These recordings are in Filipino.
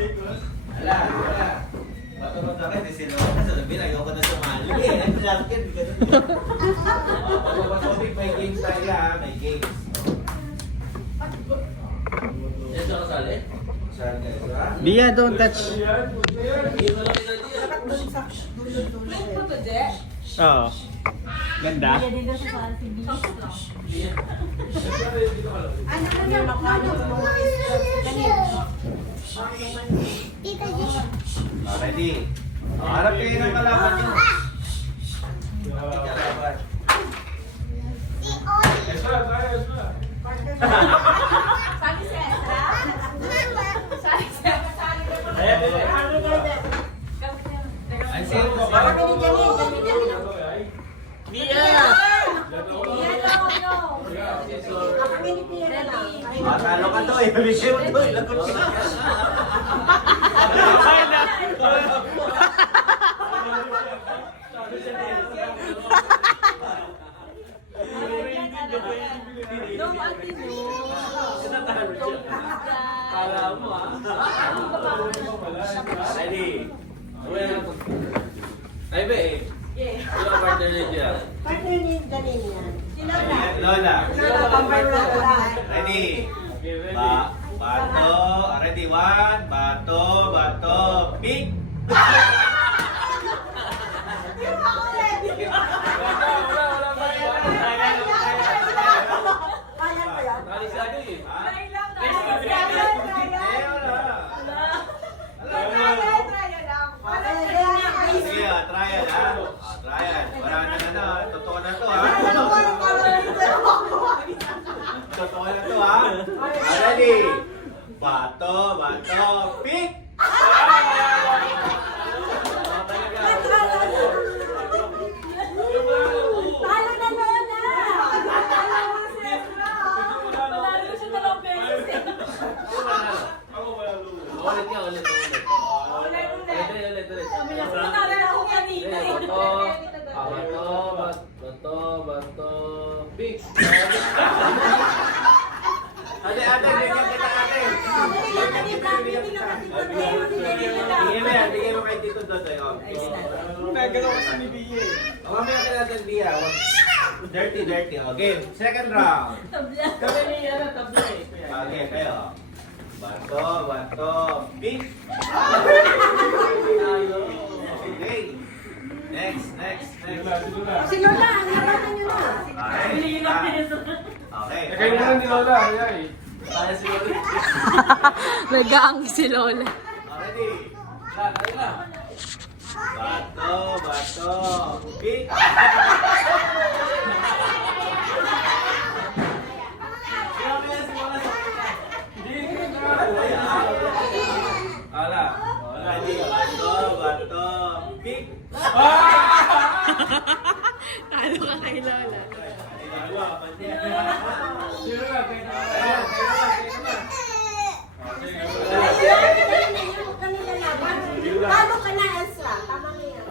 Ala, wala. Matulog na kayo, sino ka sa labi, ayoko na sumali. Nag-lakit, gano'n. Pag-pag-topic, may games tayo ha, may games. Yan sa kasali? Saan kayo, ha? Bia, don't touch. Oo. Ganda. Ready? Harap kayo ng kalaban nyo. Kalaban. Ay, sino ko ba? Matalo ka to eh. Bigyan mo to eh. Lagot ka. Ay, na. Ready? Ay, be. Sino ang partner niya dyan? Partner ni Janine yan. Lola. Lola. Ready? Bato. Ready? One. Bato. Bato. Pick. Kaya ba yan? Kalisado eh. Sige, trial ha. Trial. Wala na na. Totoo na to ha. Totoo na to ha. Ready? Bato. Bato. Pick. Talo na Lola! Ulit niya, ulit. Bato, pick. Ate, bigyan kita ate. Bigyan mo kay Tito Dodoy. Nagano kasi ni Bia. Mamaya ka natin, Bia. Dirty. Okay, second round. Kami niya na, tabla eh. Okay, kayo. Bato, pick. Okay. Next. Si Lola, hanapan nyo na. Okay. Kaya naman ni Lola, ay. Kaya si Lola. Nagaang si Lola. Ready? Kaya na. Bato, pick. Ala. Ready? Bato, pick. Talo ka kay Lola. Talo ka na, Elsa. Tama mo yan.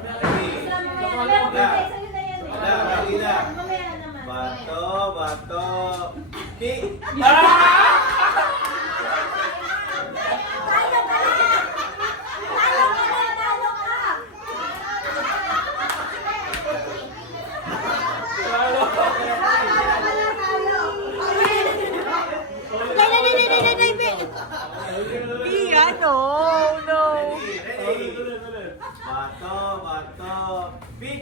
Bato, pick. Talo ka na! Talo ka! Bia, no. Ready? Bato, pick.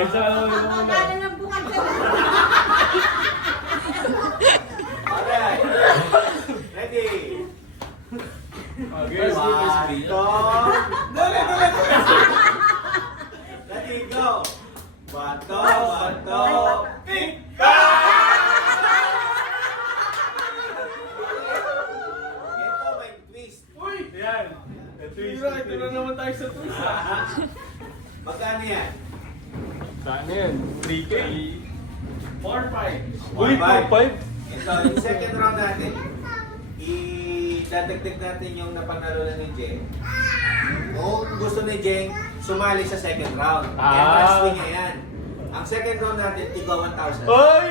Laban. Talo ng bukad ka na. Alright. Ready? Ready, go. Bato, pick. Ito may twist. Yan. Ito na naman tayo sa twist. Magkano yan? Saan yan? 3K. 4-5. Uy, 4-5? Ito, yung second round natin, idadagdag natin yung napanalo na ni Jeng. Kung gusto ni Jeng, sumali sa second round. Ah. Entrance fee niya yan. Ang second round natin, tiga 1,000. Oy!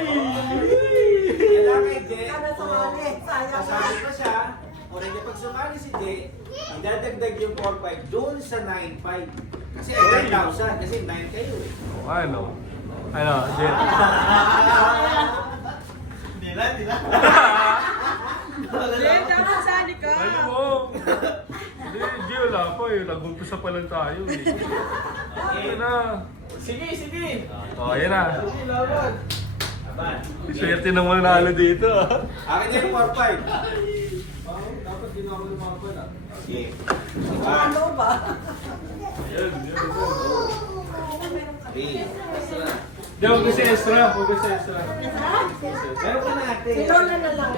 Kailangan kay Jay, Ano sumali? Sayang. kasali pa siya, o hindi pag sumali si Jay, idadagdag yung 4,500 doon sa 9,500. Kasi ay 9,000, kasi 9 kayo eh. Ano? Ano, Jen? Nila. Jen, dapat sali ka. Ano mo? Hindi, wala pa eh. Nag-umpisa pa lang tayo eh. Ano na? Sige. Oh, yan na. Sige, laban. Aban. Swerte nang manalo dito ah. Akin yung 4,500. Dapat ginawa ng mga pala. Okay. Ano ba? Yan. 3. Hindi, huwag kasi extra. Huwag kasi extra. Meron pa natin. Si Lola na lang.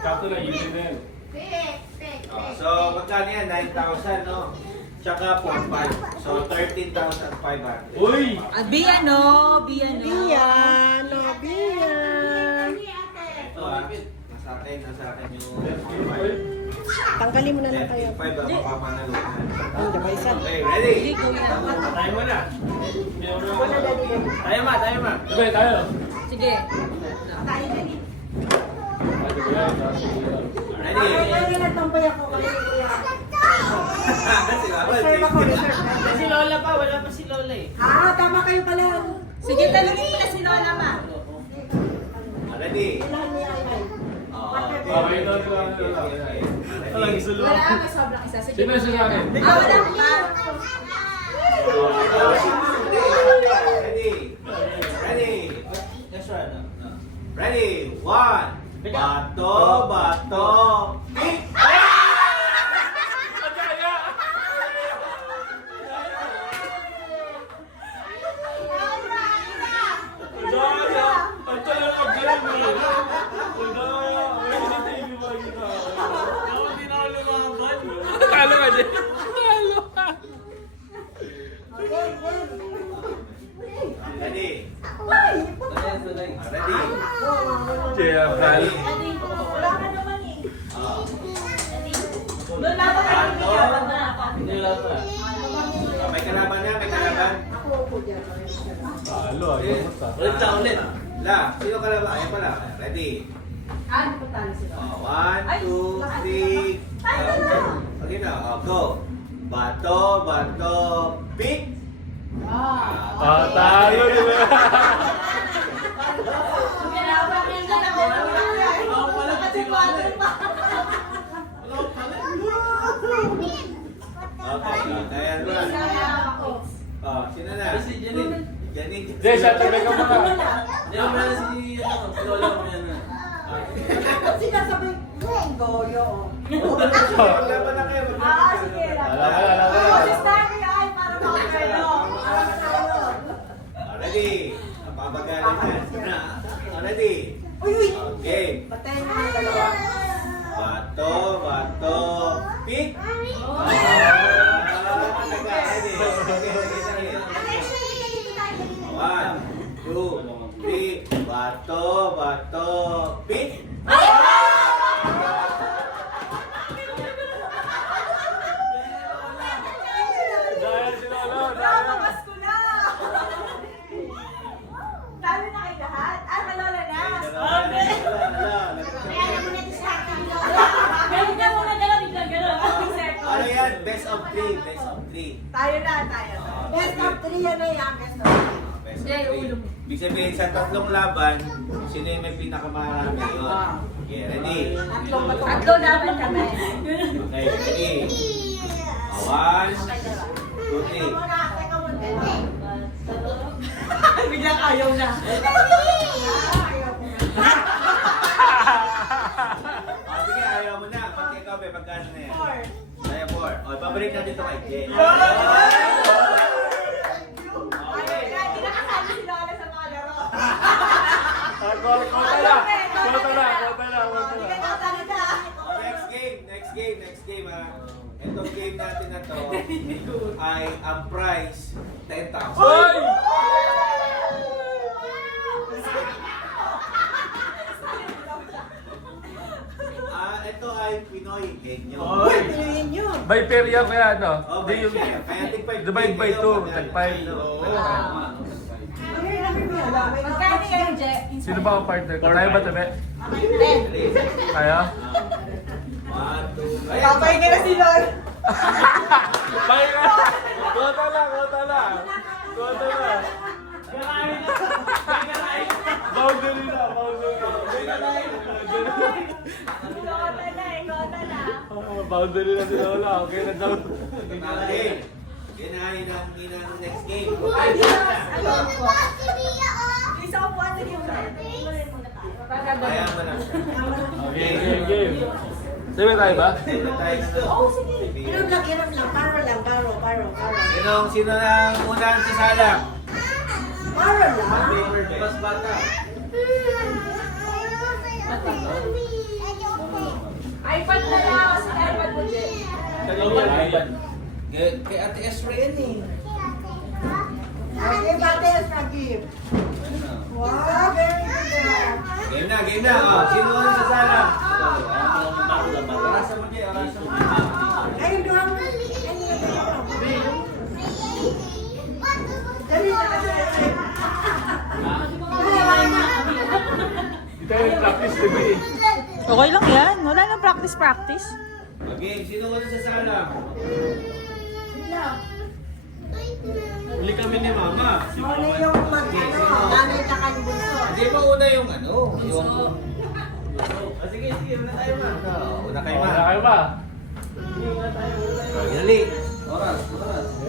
Kato na, yun na yan. So, magkano yan? 9,000, no? Tsaka 4,500. So, 13,500. Uy! Bian, no? Bian, no? Bian, no, Bian. Ito nasa akin yung 4,500. Tanggalin mo na lang kayo. 13,500 ang mapapanalunan. Hindi ba isa? Okay, ready? Sige, gawin na. Tayo mo na. Wala na din. Tayo ma. Sabay tayo. Sige. Tayo na din. Ready? Ay, nagtampay ako kami ni Kuya. Reserve ako, reserve. Si Lola pa, wala pa si Lola eh. Ah, tama kayo pala. Sige, talungin mo na si Lola, ma. Ready? Ilan niya ay. Okay, ito sila. Walang isulo. Wala ka, sobrang isa. Sige. Sino sila akin? Wala ka. Ready? Ready? That's right. Ready? 1. Bato. Pick! Talo ka dyan. Talo ka. Ready? Ready? Kaya, Val. Wala ka naman eh. Lola, Hindi wala pa. May kalaban na, may kalaban. Ako po dyan. Talo, ayun mo sa. Ulit. La, sino kalaban? Ayun pala. Ready? Ano po talo sila? 1, 2, 3. Okay na, go. Bato, pick! Ah, talo nila. Okay, ayan ba? Sino na? Si Janine. Janine. Hindi, siya tabi ka muna. Hindi mo na si Lola mo yan na. Sinasabi, Goyo. Maglaban na kayo, Sige. Wala. Si Starry ay para makakayo. Ready? Napapagalan na. Ready? Uy! Okay. Patayin mo yung dalawa. Bato, pick! One, two, three. Bato, pick! Dahil si Lolo. Nakakas ko na! Talo na kayo lahat? Ah, malola na! Ganun ka muna gano'n, biglang gano'n. Ano yan? Best of 3. Tayo na. Best of 3 yan na yan. Best of 3. Best of 3. Ibig sabihin, sa tatlong laban, sino yung may pinakamarami yun? Okay, ready? Tatlo laban kami. Okay, ready? 1, 2, 3. Teka muna. Biglang ayaw na. Sige, ayaw mo na. Mag-ikaw, magkano na yan? 4. Kaya 4. O, pabalik natin ito kay Jen. Hindi nakasali si Lola sa mga laro. Kota na. Next game ha. Itong game natin na to ay ang prize 10,000. Hoy! Ito ay Pinoy Henyo. Uy, pinuhin nyo. By pair yan kaya ano? Oh, Hindi yung kaya tig 5. divide by 2. Tag 5. Ay, Sino ba ang partner ko? Tayo ba, Tabe? Dali. Kaya? 1, 2, ay, Kapay ka na si Lord. Bakit ka? Kota lang, kota lang. Kota lang. Boundary na, boundary. Boundary na si Lola. Okay na daw. Okay. Yan na, yun ang next game. Ay, Okay. Diyos! Ano po? Isa ko po at naging Kaya mo na siya. Okay. Game. Sabi tayo ba? Sino tayo na? Oo, sige. Hiram lang. Paro lang. Sino ang unang sasalang? Paro lang. Paper bet. Mas bata. iPad na lang kasi iPad mo dyan. Kay Ate Esra yan eh. Okay, bates na gift. Wow, very good. Game na. Oh, sino ang sasalang? Orasan mo dyan, orasan mo. Ay, doon. Dali na kasi. Di tayo practice today. Okay lang yan. Wala nang practice. Okay, sino ang sasalang? Huli kami ni Mama. Si Ano yung nanay na kayo bunso? Hindi ba una yung ano? Yung... Sige, una tayo ma. Una kayo ma. Wala kayo ba? Dali. Oras.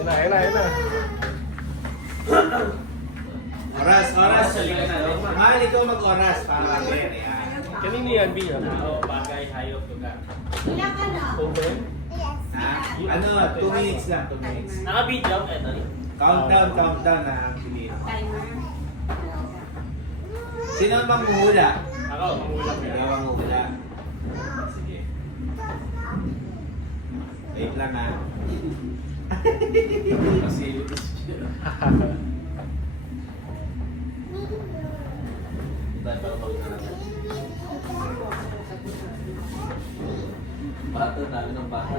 Ayun na. Oras. Mahal ikaw mag-oras para kaya na yan. Kanina yan, B. Bagay, hayop, lugar. Ilan ka na? Open? Ha? Ano? 2 minutes lang, 2 minutes. Naka-video, eto. Countdown na ang piliin. Sino ang manghuhula? Ako, mangulang Ikaw ang manghuhula. Sige. Wait lang ha. Kasi... Bata, talo ng bata.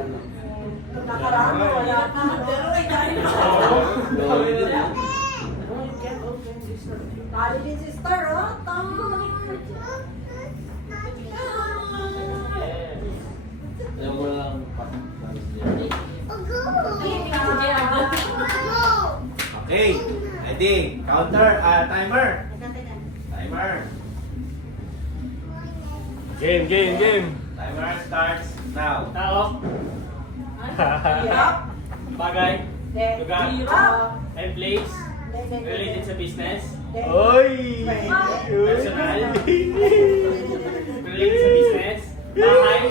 Nakarami, wala ka. Pero ay dahil Tali din si Star, oh. Alam mo lang, Okay. Ready. Counter. Timer. Game. Timer starts now. tao, bagay, lugar, and place, related sa business, Oy! personal, related sa business, bahay,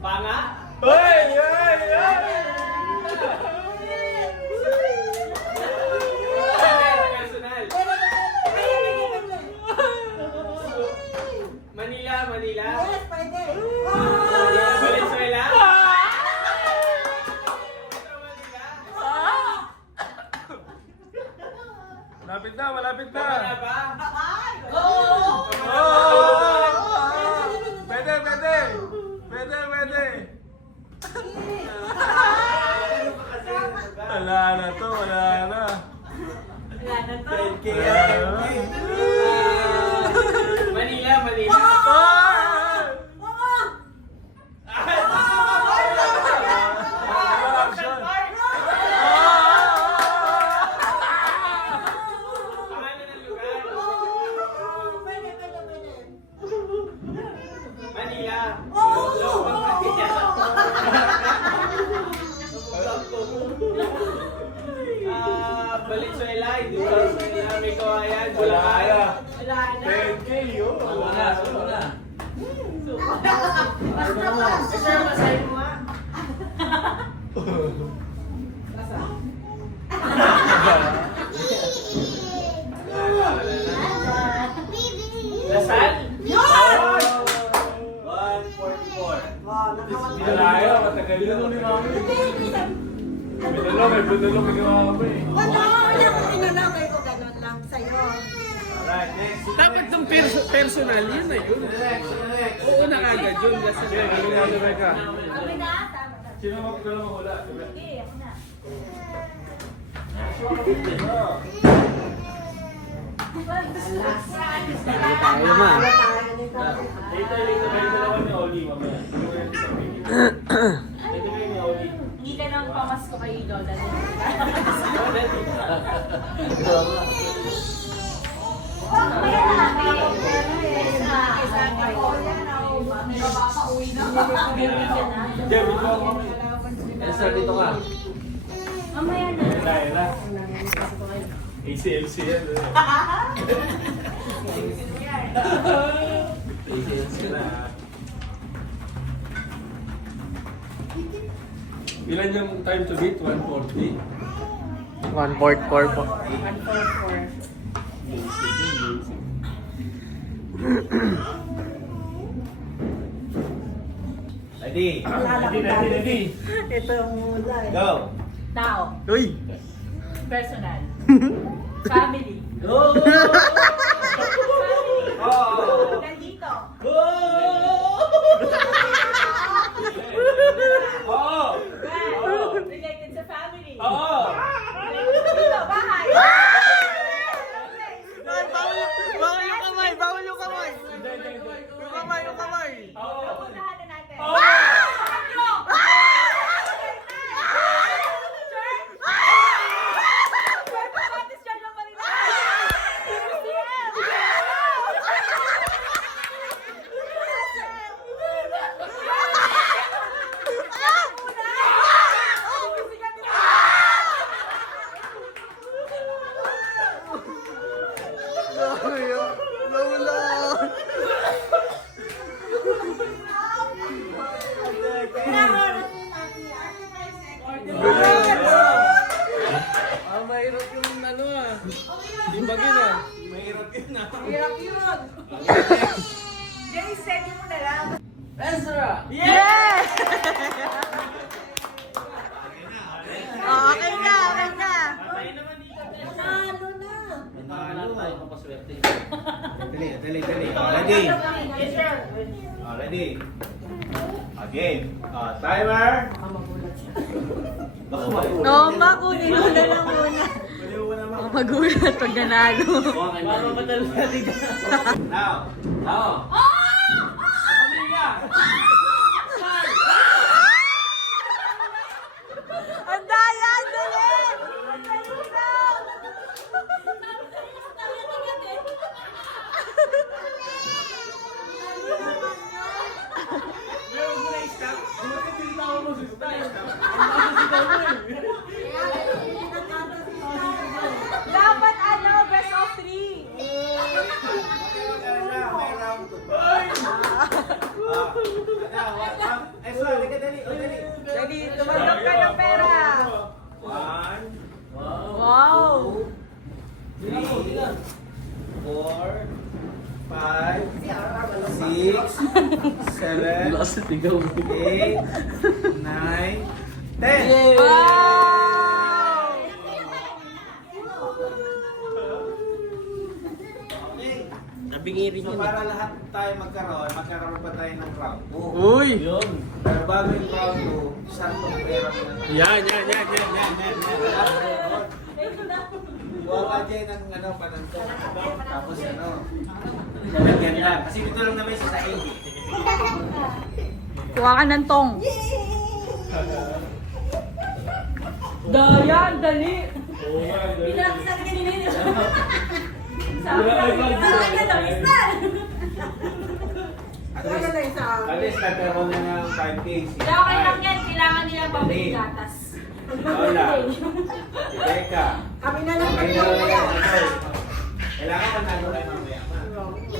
panga, Oy! personal, Manila, Yes, pwede. Valenzuela, Metro Manila, Malapit na. Manaba, Oh! Pwede. Wala na to, wala na. 10K. Manila, Action! pangalan ng lugar, Pwede. Manila, Valenzuela, hindi Valenzuela, may kawayan, Wala na. Wala na. 10K yun. Solo na. Sir, masahin mo nga. Lasal? 144. Wow, nakawala. Malayo, matagal yun ni Mami. May budalo kay Mami. Wala akong inalagay ko ganun lang sa'yo. Alright, next. Dapat ng personal, yun na yun. Next. Oo na kagad yun. Sige, galing na Rebecca. Okay na, tama. Sino mahula? Sige, ako na. Tayo ma. Dito kayo dalawa ni Oli, mamaya. Dito kayo ni Oli. Hindi ka nang pamasko kay Lola. Jerry ko ako. Esther, dito ka. Mamaya na. Ela. ACLC yan. Ilan yung time to beat? 140? 144 po. Ready? Ready. Ito yung mula eh. Go! Tao. Uy! Personal. Family. Go! Oh! Nandito. Oh! Well, related sa family. Oo! Dito, bahay. Bawal yung kamay! Bawal yung kamay! Yung kamay! Yung kamay! Pupuntahan na natin. Oh! Ano? Baptist Church ng Manila. Mahirap yung ano ah. Ibagin ah. Mahirap yun ah. Hirap yun. Jay, send mo na lang. Ezra! Yes! Okay na! Okay na! Nalo na. Ano tayo papaswerte? Dali. Ready? Yes, sir. Ready? Again. Timer. Baka magulat. Oo, kunin mo na lang muna. Pwede mo naman. Ang magulat pag nanalo. Para madalo natin ka. Now. Oo. Pamilya! Ang daya! Ang dali! Meron mo na i-stop. Bakit yung tao mo si Stay? Dapat ano, best of 3. May round 2. Sorry ka, dali. Dali, tumanggap ka ng pera. 1, Wow! 3, 4, 5, 6, 7, Lakas na tigaw. 8, 9, 10. Wow! Okay. Nabingiri So para lahat tayo magkaroon pa tayo ng round 2. Uy! Yun. Pero bago yung round 2, santong pera mo na. Yan. Huwag ka dyan ng panantong. Tapos lalagyan lang. Kasi dito lang naman sa sahig. Kuha ka ng tong. Dayan, dali. Oo nga, dali. Pinakasal ka nila yun. Wala ay mag- Saan ka namistan? At least nagkaroon na ng 5K. Kaya okay lang yan. Kailangan nila pambili gatas. Lola. Si Becca. Kami na lang Kaya kami na lang. kailangan panalo kayo mamaya.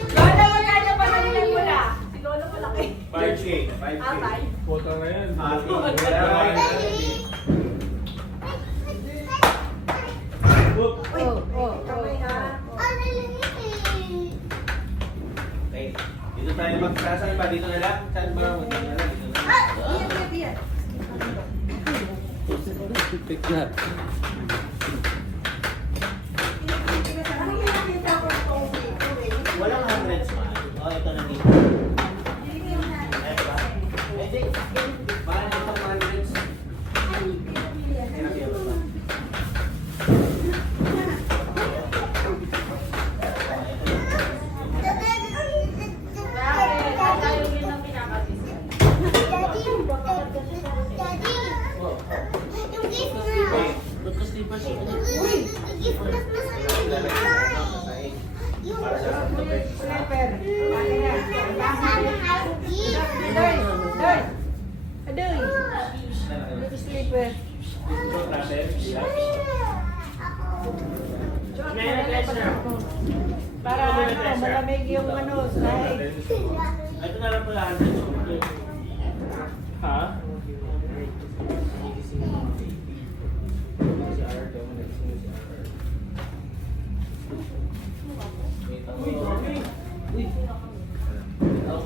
Lola, magkano pa nalilan mo na? Si Lola malaki. 5K. 5K. Atay. Kota na yan. Kamay ha. Okay. Dito tayo magsasay pa. Dito na lang. Saan ba? Dito na lang. Dito na lang. Iyan. Pick na. Ano yung nakita ko itong video eh? Walang hundreds man. Oh, ito na dito. Hindi. Baka na itong hundreds. Hirap yun ba? slippers. Para sa tubig. Slipper. Ano yan? Doy. Doy. Adoy. Slipper. Para ano, malamig yung ano, slide. Ito na lang pala. Ha?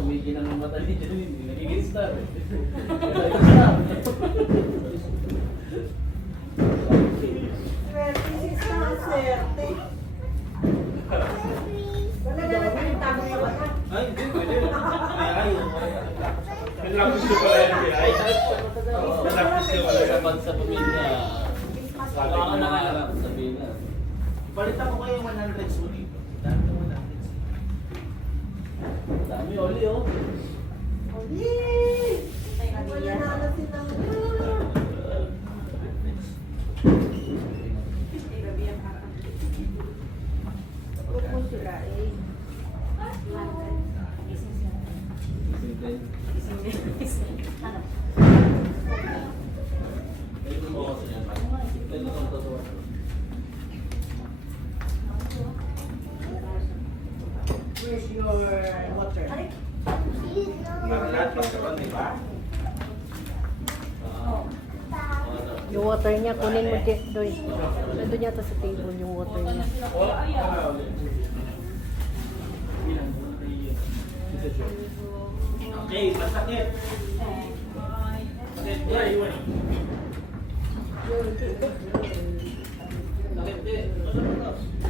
Kumigil ang mata ni Janine, hindi nagiging star. Swerte si Star, swerte. Wala na lang yung tago sa mata. Ay, hindi, pwede. Ay, May lapis ko pala yan. Ay, may lapis ko pala yan. Kapag sa pamilya, baka nangarap sabihin na. Palitan ko kayo 100s mo dito. Dami ng 100s. Dami oli oh. Yee! Wala na lang silang huwag mo sirain. Where's your water? Para lahat magkaroon, di ba? Yung water niya, kunin mo doy. Nandun yata sa table yung water niya. Okay, masakit. Masakit, yeah, iwan. Sakit, eh. Masakit.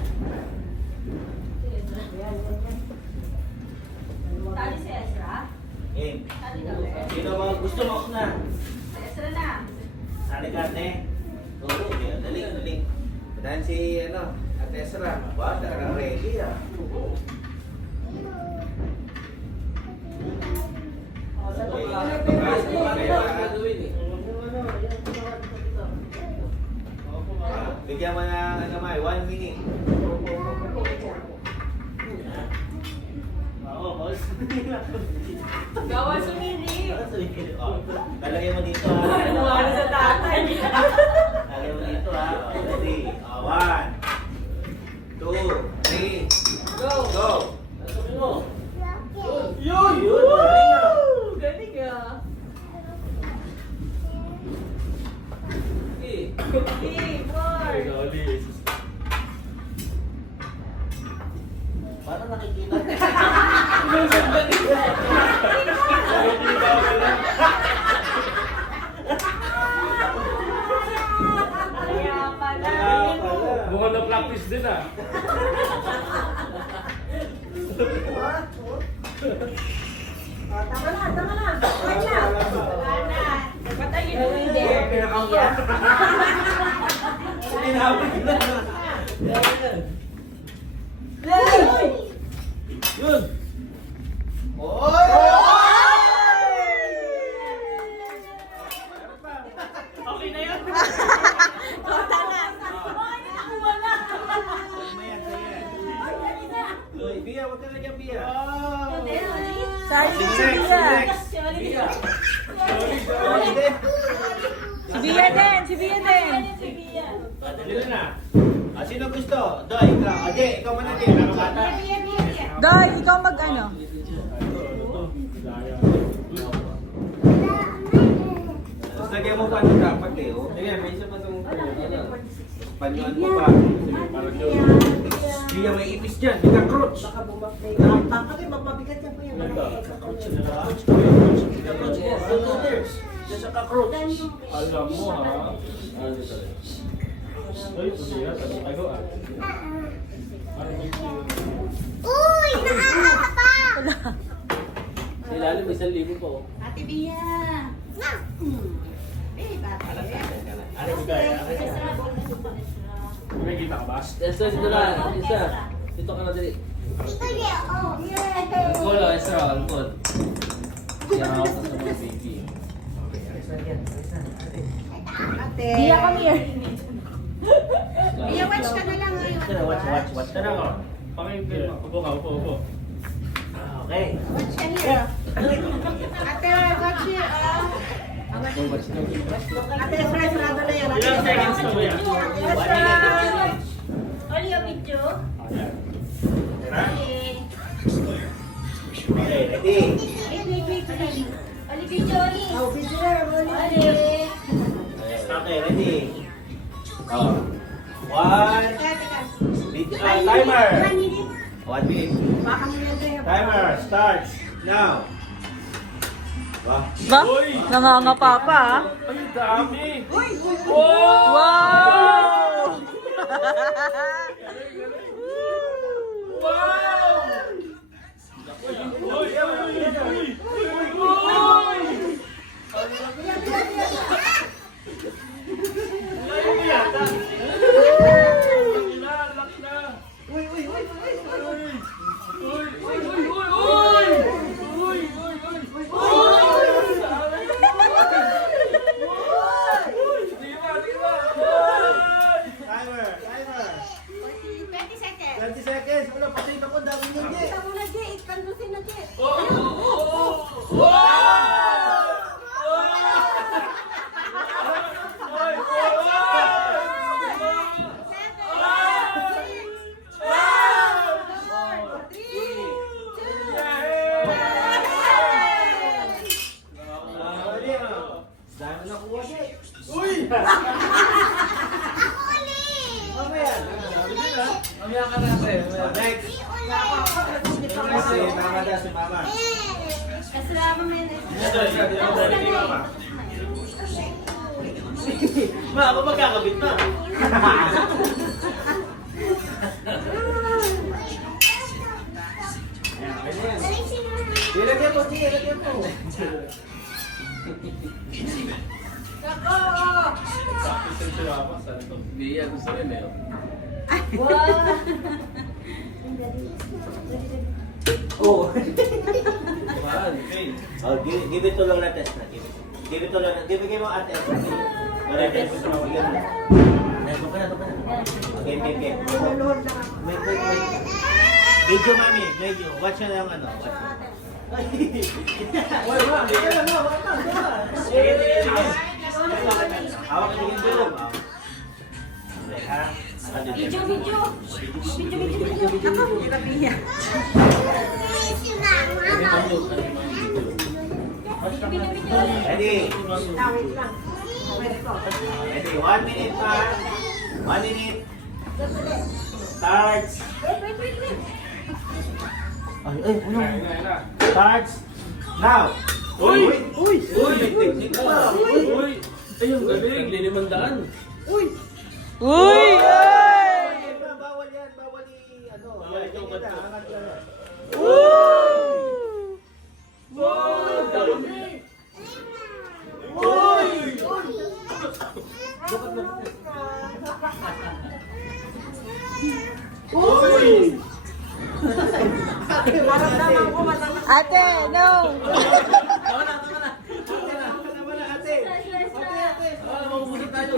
Tali si Ezra. Eh, Tali ka. sino mga gusto mo na? Si Ezra na. Sali ka, ate. Oo, okay, dali, dali. Padahan si, Ate Esra. Ba, talagang ready, ah. Bigyan mo ng may 1 minute. Oo, boss. Gawa sumili. Talagay mo dito ha. Ano sa tatay? Talagay mo dito ha. Ready? 1, 2, 3, Go. go! Yun! Galing ah. Okay. 3, 4. Paano nakikita? Kaya pala. Mukhang na-practice din ah. Tama na, tama na. Okay na. Wala na. Patay yun yung hindi. Yun! Oy! Okay na yun. Mamaya, sige. Uy, Bia, huwag ka lagyan, Bia. Sorry, Next, next. Bia. Si Bia din, si Bia din. Dili na. Sino gusto? Doy, ikaw. Ade, ikaw man natin. Nakabata. Doy, ikaw mag-ano? Tapos lagyan mo pa ng dapat eh. Oh. Sige, may isa pa itong Panyuan mo pa. Bia, may ipis dyan. Bika crotch. Baka bumabay. Bakit mapabigat yan po yan? Diyan sa ka-crotch. Alam mo ha. Ay, sige ha. Tapos tago ah. Uy! Nakakapa! Sa ilalim, 1,000 pa oh. Ate Bia. Ano ba tayo? May kita ka ba? Esther, dito na. Isa. Dito ka na dali. Ito niya, oh. Angkol oh, Esther, angkol. Siya ako sa mga baby. Ate. Bia, come here. Iya, watch ka na lang ngayon. Watch ka Tara na. ka. Pakinggan mo. Upo ka, upo. Okay. Watch ka here. Ate, watch here. Ate, sarado na yan. Ate, Ilang seconds na ba yan? Oli yung video. Okay, ready? Oli video, Oli. Oh, picture. Oli. Okay, ready? Oh. One. Timer. 1 minute. Baka mo yan din. Timer starts now. Wah. Ba? Nangangapa pa ah. Ay, dami! Wow! Timer. 20 seconds. 20 seconds. Wala, patay ako. Dami nyo din. Kita mo na, Jay. Ikandusin na, Jay. Dami na kuha din. Mamaya ka na, pre. Next. Si Mama daw, si Mama. Kasama mo yun. Ma, ako magkakabit na. Ilagyan mo, sige, ilagyan mo. Hindi yan, gusto rin eh. Oh. Mahal, fail. Oh, give it to Lola Tess na. Give it to Lola. Give it mo ate. Lola Tess. Bigyan mo. Doon ka na. Okay. Wait. Video, mami. Video. Watch na lang ano. Watch na. Wait, ma. Bigyan mo. Watch na. Sige. Hawak ka yung video. Okay, ha? Video. Ako, hirap niya. Ready? Now, wait lang. Ready? 1 minute pa. 1 minute. Starts. Wait. Starts. Now. Uy! Technique pa. Uy! Ay, ang galing! Linimandaan. Uy! Bawal yan. Bawal ano. Bawal ikaw ba ito? Angat ka yan. Maramdaman ko matangos. Ate, no! Ate. Mabubusog tayo.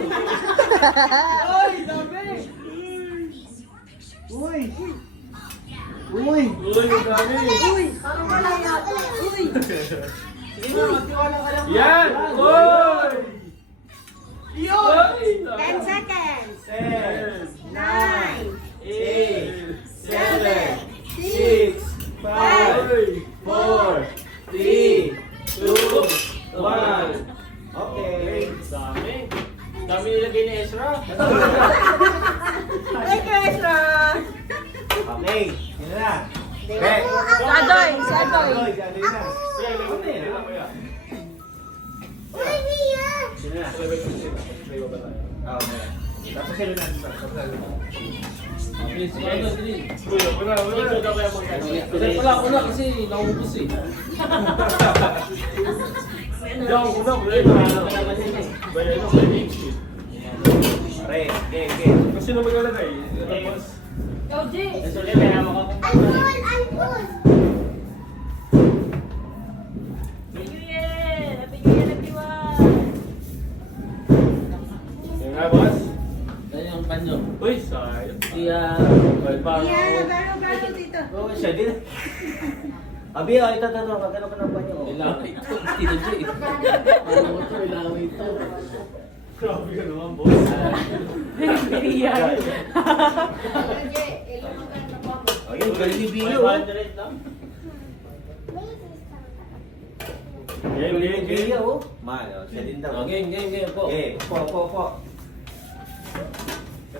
Uy, ang dami! Parang wala yata. Uy! Sige na, magtiwala ka lang. Yan! Uy! Yun! 10 seconds. 10, 9, 8, 7, 6, 6, 5, 4, 3, 2, 1. Okay. Dami! Dami nilagay ni Ezra! Thank you, Ezra. Okay. Yun na. Okay. Si Adoy! Si Adoy! Si Adoy na. Sino na? Okay. Tapos sino na? Please, ano, dali. Wala. Ito daw kaya Kasi pala ako na kasi naubos eh. Pare, okay. Kasi na maglalagay. Tapos, Go, Jay. Happy New Year, everyone. yun nga boss. Yan yung yung panyo. Uy, sayang. Iya. Yan, baro dito. Oo, siya din. Abi, ito, magkano ka ng banyo? Ilaway ito. Tinadyo eh. Ano ito? Ilaway ito. Grabe ka naman, boss. Ayun, galing ni Bio. 500 lang. Galing ni Bio, oh. Man, siya din daw. Oh, game po. Okay, po.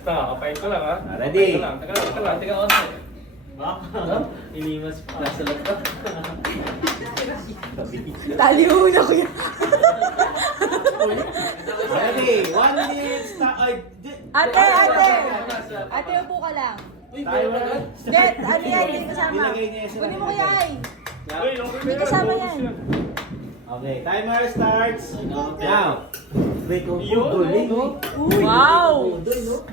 Ito, kapain ko lang ha. Ready? Teka lang. Teka, onte. Inimas pa. Nasa lagpa. Taliw na ko yan. Ready? 1 minute start. Ay, Ate, upo ka lang. timer. Dad, ano yan? Hindi kasama. Nilagay niya sila. Kunin mo kaya ay. Uy, Hindi kasama yan. Okay, timer starts now. Wait, oh, Yun, galing, oh. Wow!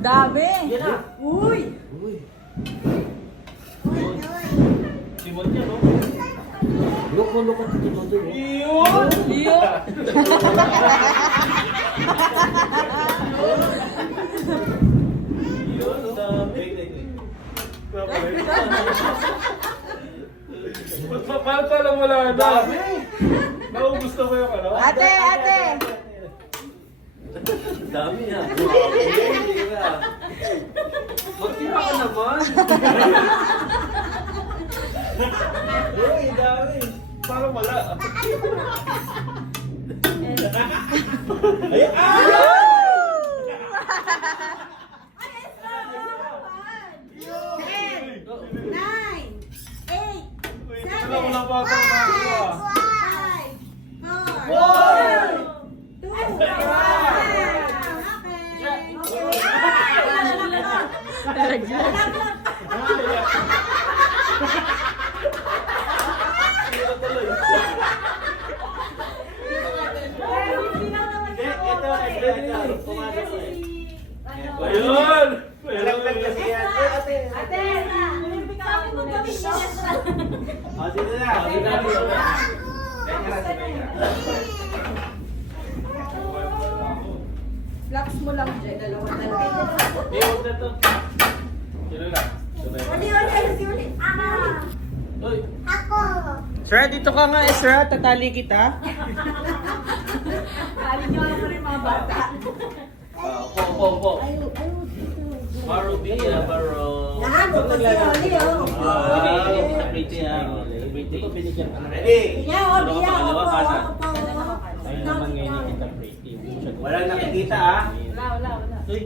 Dami! Yan na. Uy! Simon niya, no? Look at ito, Doy. Yun! Liyo! Yun, no? Wait. Paano ka lang wala na? Naubos na ba yung ano? Ate! Dami ah. Magtira ka naman. Uy, dami. Parang wala. Ayun! Nine, eight, Wala pa ata makakuha. 5, 4, 2, 1. Ito. Pumasok ko eh. Ayun! Nalaglag kasi yan. Ate. Oh, sino na? Teka lang, sabay ka. Flax mo lang dyan, dalawa. Eh, huwag na to. Sino lang? Uli. Uy. Ako. Ezra, dito ka nga, Ezra. Tatali kita. Kali nyo ako rin mga bata. Po. Baro Bia, Baro. Naano ko si Oli, oh. Pretty ah. Pretty. Binigyan ka na. Ready? Yan, Ano ka Oli, pangalawa, ako. kanan? Ayun naman ngayon nakita pretty. Walang nakikita, ah. Wala. Uy.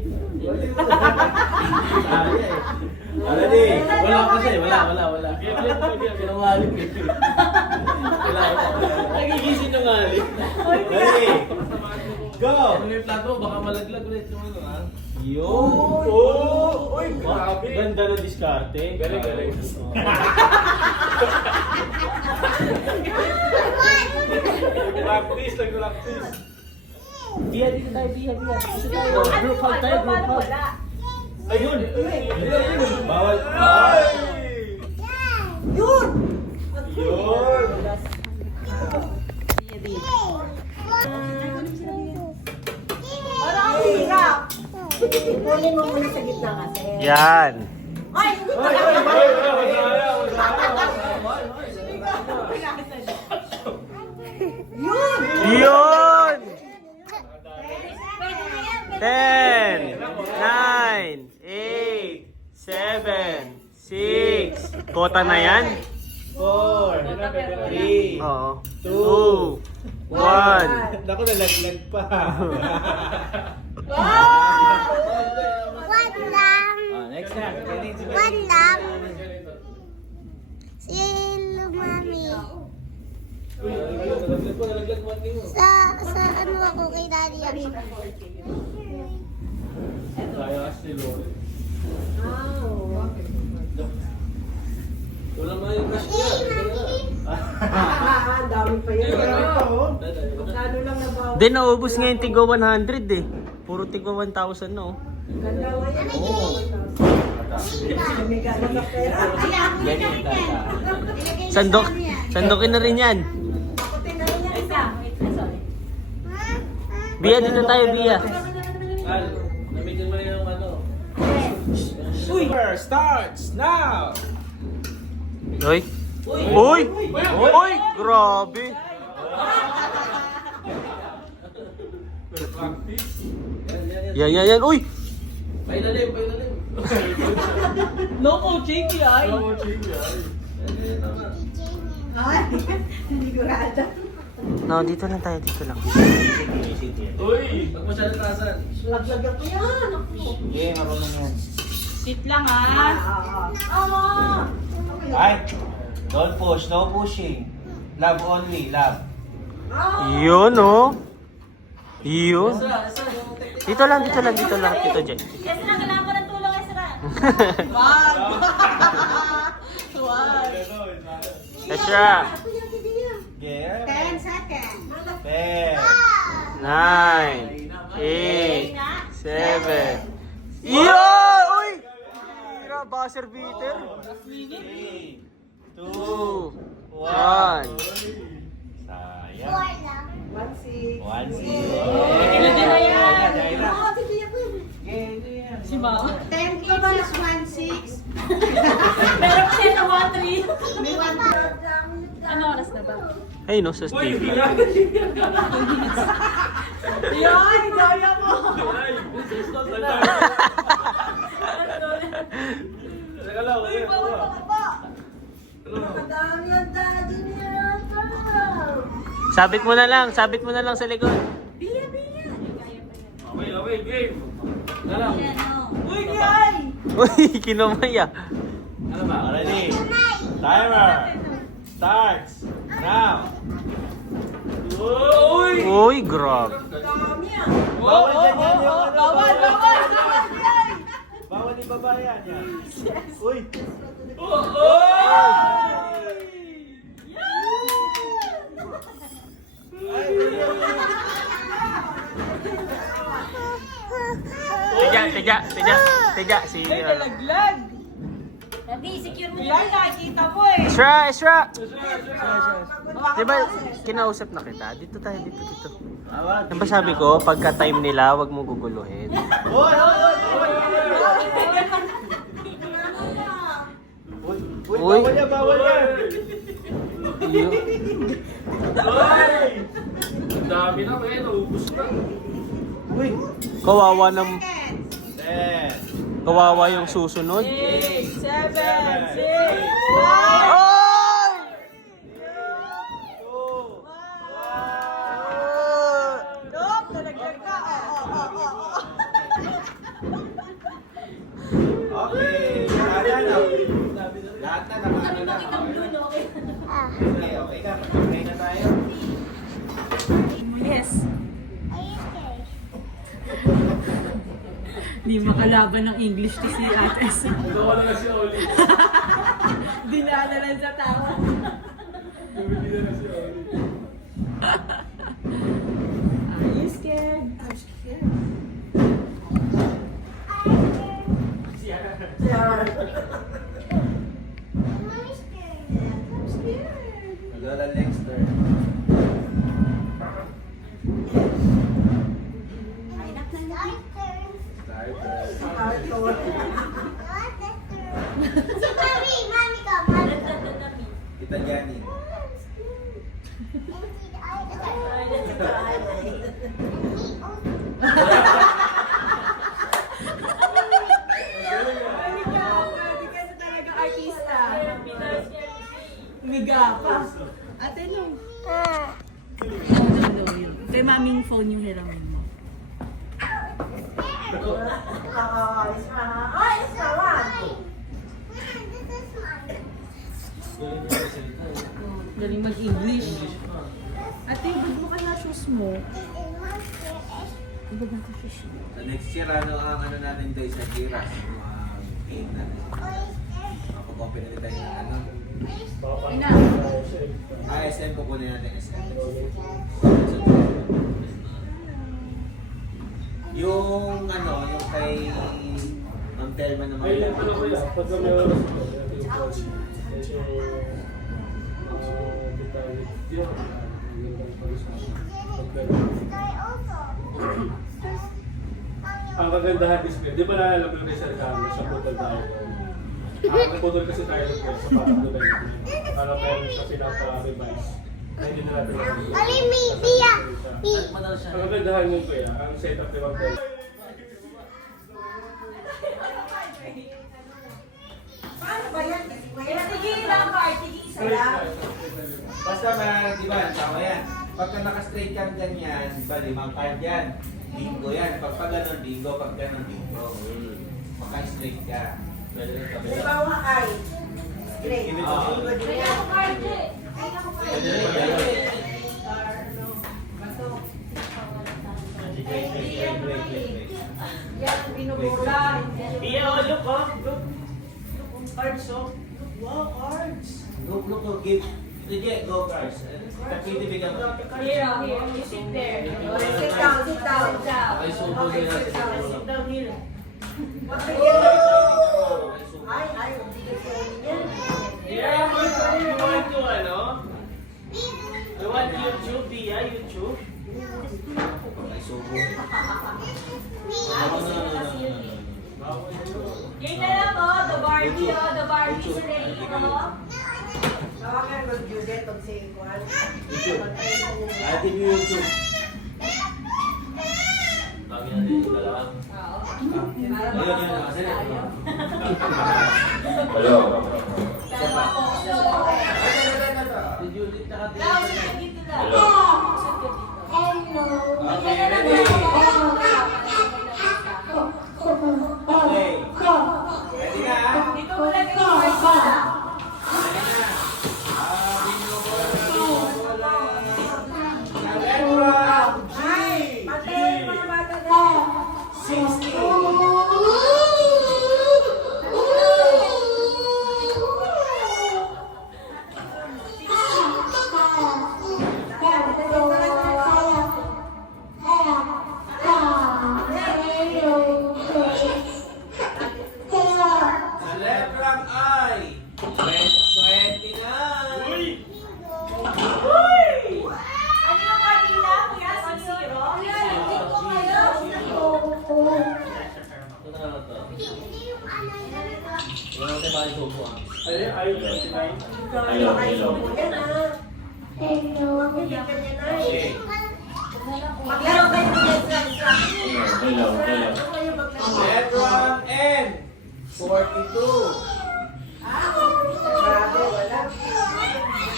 Ready? Wala kasi. Wala. Sinungaling eh. Wala. Nagigising nungaling. Ready? Go! Ano yung plato? Baka malaglag ulit yung ano ah. Yun! Oh! Uy, grabe! Ganda ng diskarte. Galing. Nag-practice. Biya, dito tayo, biya. Dito tayo. Group hug tayo, group hug. Ayun! Bawal. Ay! Yun! Yun! Parang ang hirap. Kunin mo muna sa gitna kasi. Yan. Ay! Yun! Yun! Pwede na yan. 10, 9, 8, 7, 6. Kota na yan? 4, 3, Oo. 2, 1. Naku, nalaglag pa. One lang. Next na. One lang. Si Lumami. Sa ano ako kay Daddy yan. Kaya kasi Lord. Wala mga yung cash niya. Ang dami pa yun. Masyado lang nabawa. Di, naubos ngayon tigo 100 eh. Puro tigo 1,000 no. Ganda mo yan. May gano'n na pera. Sandokin na rin yan. Putin na rin yan isa. Biya, dito tayo, Biya. Al, namitin mo rin yung ano. Timer starts now! Uy! Uy! Uy! Grabe! Yan. Uy! No coaching yan. Ay, sigurado. No, dito lang tayo. Dito lang. Uy! Huwag mo siya natasan. Laglag ko yan. Sige, marunong yan. Sit lang ha. Ay! Don't push, no pushing. Love only, love. Yun, oh. Yun. Dito lang. Dito, Jen. Esra, kailangan ko ng tulong, Esra. Ezra. Yeah. 10 seconds. 10. 9, 8, 7. Yeah! Uy! Tira, buzzer beater. 3, 2, 2, 1. 1. Sayang. 1-6. 1-0. Si Mama. 10 inches, 1-6. Meron siya sa 1-3. May 1 Ano oras na ba? Ay, no, sa Uy! Steve. Yan, daya mo. Teka lang, Uy, bawal ka pa. Madami ang daddy niya. Sabit mo na lang sa likod. Biya. Okay, game! Yan, oh. Uy, Gay! Uy, kinumay ah. Ano ba? Ready? Timer. Starts. Now. Uy! Uy, grabe. Dami ah. Bawal dyan yan yung ano. Bawal. Bawal ibaba yan. Uy. Tiga. Si, Laglag. Hindi, secure mo. Yan, nakikita mo eh. Ezra. Diba, kinausap na kita. Dito tayo, dito. Bawal. Ano ba sabi ko, pagka time nila, wag mo guguluhin. Uy, Uy. bawal yan. Iyo. Uy! Ang dami na, kaya naubos na. Uy. Kawawa ng 10. kawawa yung susunod. 8, 7, 6, 5. Ay! 2, 1. Dok, nalaglag ka. Okay. Lahat na nakakita. Kitang blue, no? Okay ka. Okay na tayo. Yes. Di makalaban ng English to si Ate S. Gawa na si Oli. Dinala lang sa tawa. Bumili na si Oli. Are you scared? I'm scared. Lola Lexter. Kita Gianni. Hindi ka talaga artista. Umiga pa. Ate Long. Kay maming phone yung hiramin mo. Galing mag-English. Ate, ba't mo kaya shoes mo? Ba't mo ka shoes mo? So next year, ang ano natin daw sa Giras, mga game natin. Ako-copy na tayo ng ano. Ina. SM, kukunin natin SM. Yung ano, yung kay Ma'am Telma naman. Ay, ano ko yan? Pag kami oras mo, medyo Ang kagandahan is, di ba naalala mo yung sa reklamo sa putol tayo? Naputol kasi tayo ng pwesto para development. Para meron siya pinapa-revise. Kaya hindi na natin Ali, Mia. ang kagandahan mo kuya, ang setup di ba pwesto? Paano ba yan? Kaya sige lang, party. Isa lang. Basta di ba, tama yan. Pagka naka-straight cam ganyan, di ba, 5 card yan. Bingo yan. Pag ganon, bingo. Pag ganon, bingo. Maka-straight ka. Pwede rin kabila. Halimbawa ay, straight. Give it to Oh. me. Kaya ako party. Kaya ako party. Pwede rin kabila. Wait. Yan, binubura. Look, oh. Look. Cards, oh. Wow, cards. Go. Give. Sige, go cards. Tapiti bigyan mo. Here, you sit there. Sit down. Sit down. Ay, subo Okay, nila. sit down. Sit down here. Ay, hindi ko yan. Yeah, you want to, ano? You want YouTube, Bia? YouTube? Ay, subo. Game na lang, oh. The Barbie, oh. The Barbie is ready, oh. Tawagan mo Judet pag si Juan. YouTube. Ay, TV YouTube. Kami na din yung dalawa. Ayun. Asan na? Hello. Si Judith nakatingin. Now, sit ka dito lang. Hello. Sit ka dito. Okay, ready? Okay. Ready na? Dito mo lang yung party. Ready na? Letra G. Patay, mga bata na. 60. Sa letrang I. 29. Uy! Ano yung kanina? Kuya, 6-0? Hindi ko ngayon. Ito na lang ito. Wala natin ba yung subo ah? Ay, ayaw 29. Hello. Yan na. Hindi ka niya na. Okay. Maglaro kayo ng extra. Hello. Ano kayo maglaro? Letrang N. 42. Grabe, wala.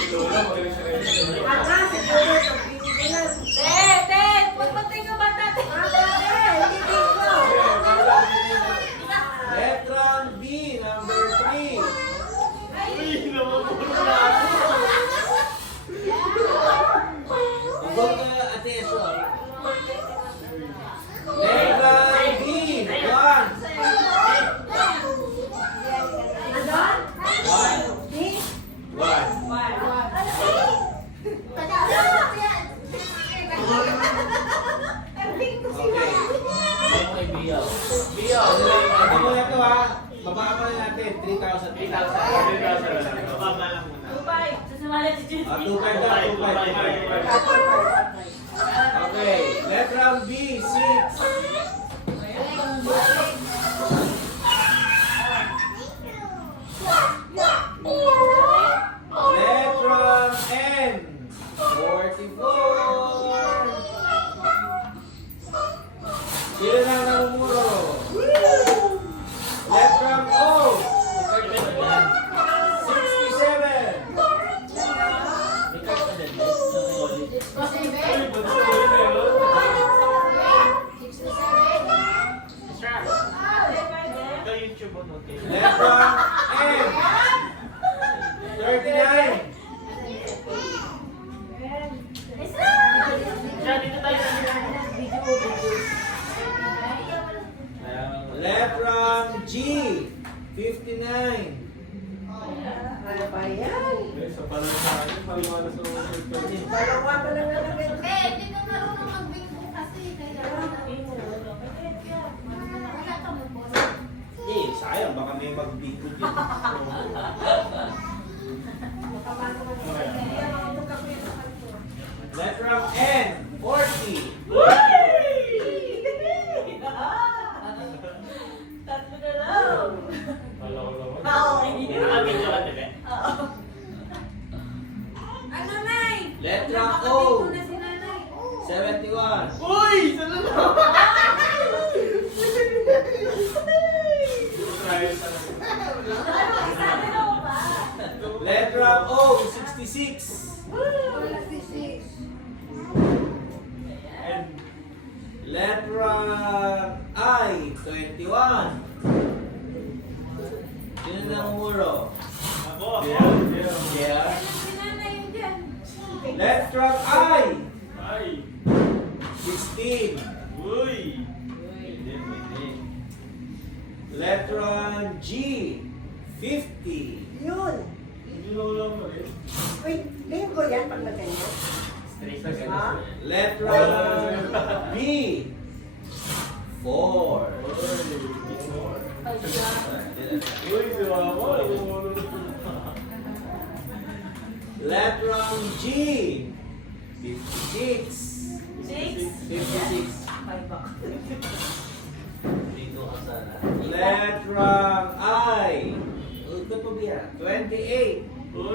Lola, magaling siya rin. Ata, si Judet, pagbibigilan. Ted! Pagpatay ko ba natin? Hindi dito. Letrang B. Number 3. Uy, namamuro na ako. Ibang ate Eso. Letrang B. 1. Okay, Biyaw. Biyaw, hindi mo na ito ha. Babaan pa rin natin. 3,000. 3,000. Bababa lang muna. Tupay! Sasamalan si Judy. 2,500 na. 2,500. Okay. Letrang B. 6. Letrang N. 44. Sino na namumuro? Letrang O. 67. Ka-YouTube mo, no? Letrang M. 39. Diyan, dito tayo sa Letrang G. 59. Ano ba yan? Sa palansahan, paliwanag sa mga pagkakas. Dalawa pa lang nalagay. Hindi ko marunong mag-bingo kasi. Eh, sayang. Baka may mag-bingo dyan. Letrang N. 40. 26. Letra I, 21. Sino na umuro? Ako. Yeah. Letra I, Ay. 16. Uy. Letra G, 50. Yun. Hindi na wala mo rin. Uy, bingo yan pag naganyan. Ha? Letra B, 4. Uy, si Mama. Letra G, 56. 56. Dito ka sana. Letra I, huwag ka pa biya, 28. Uy.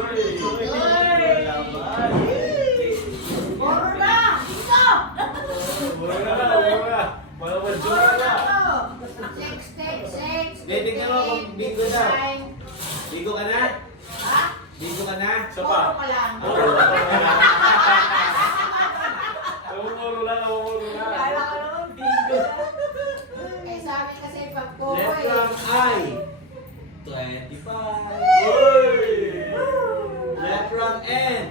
Boro na! Dito! Wala. Malawal Boro na to! Tingnan mo kung bingo na. Bingo ka na? Bingo ka na? Isa pa. Boro pa lang. Namumuro lang. Kala ko naman bingo na. Letra I, 25. Uy. Letra N,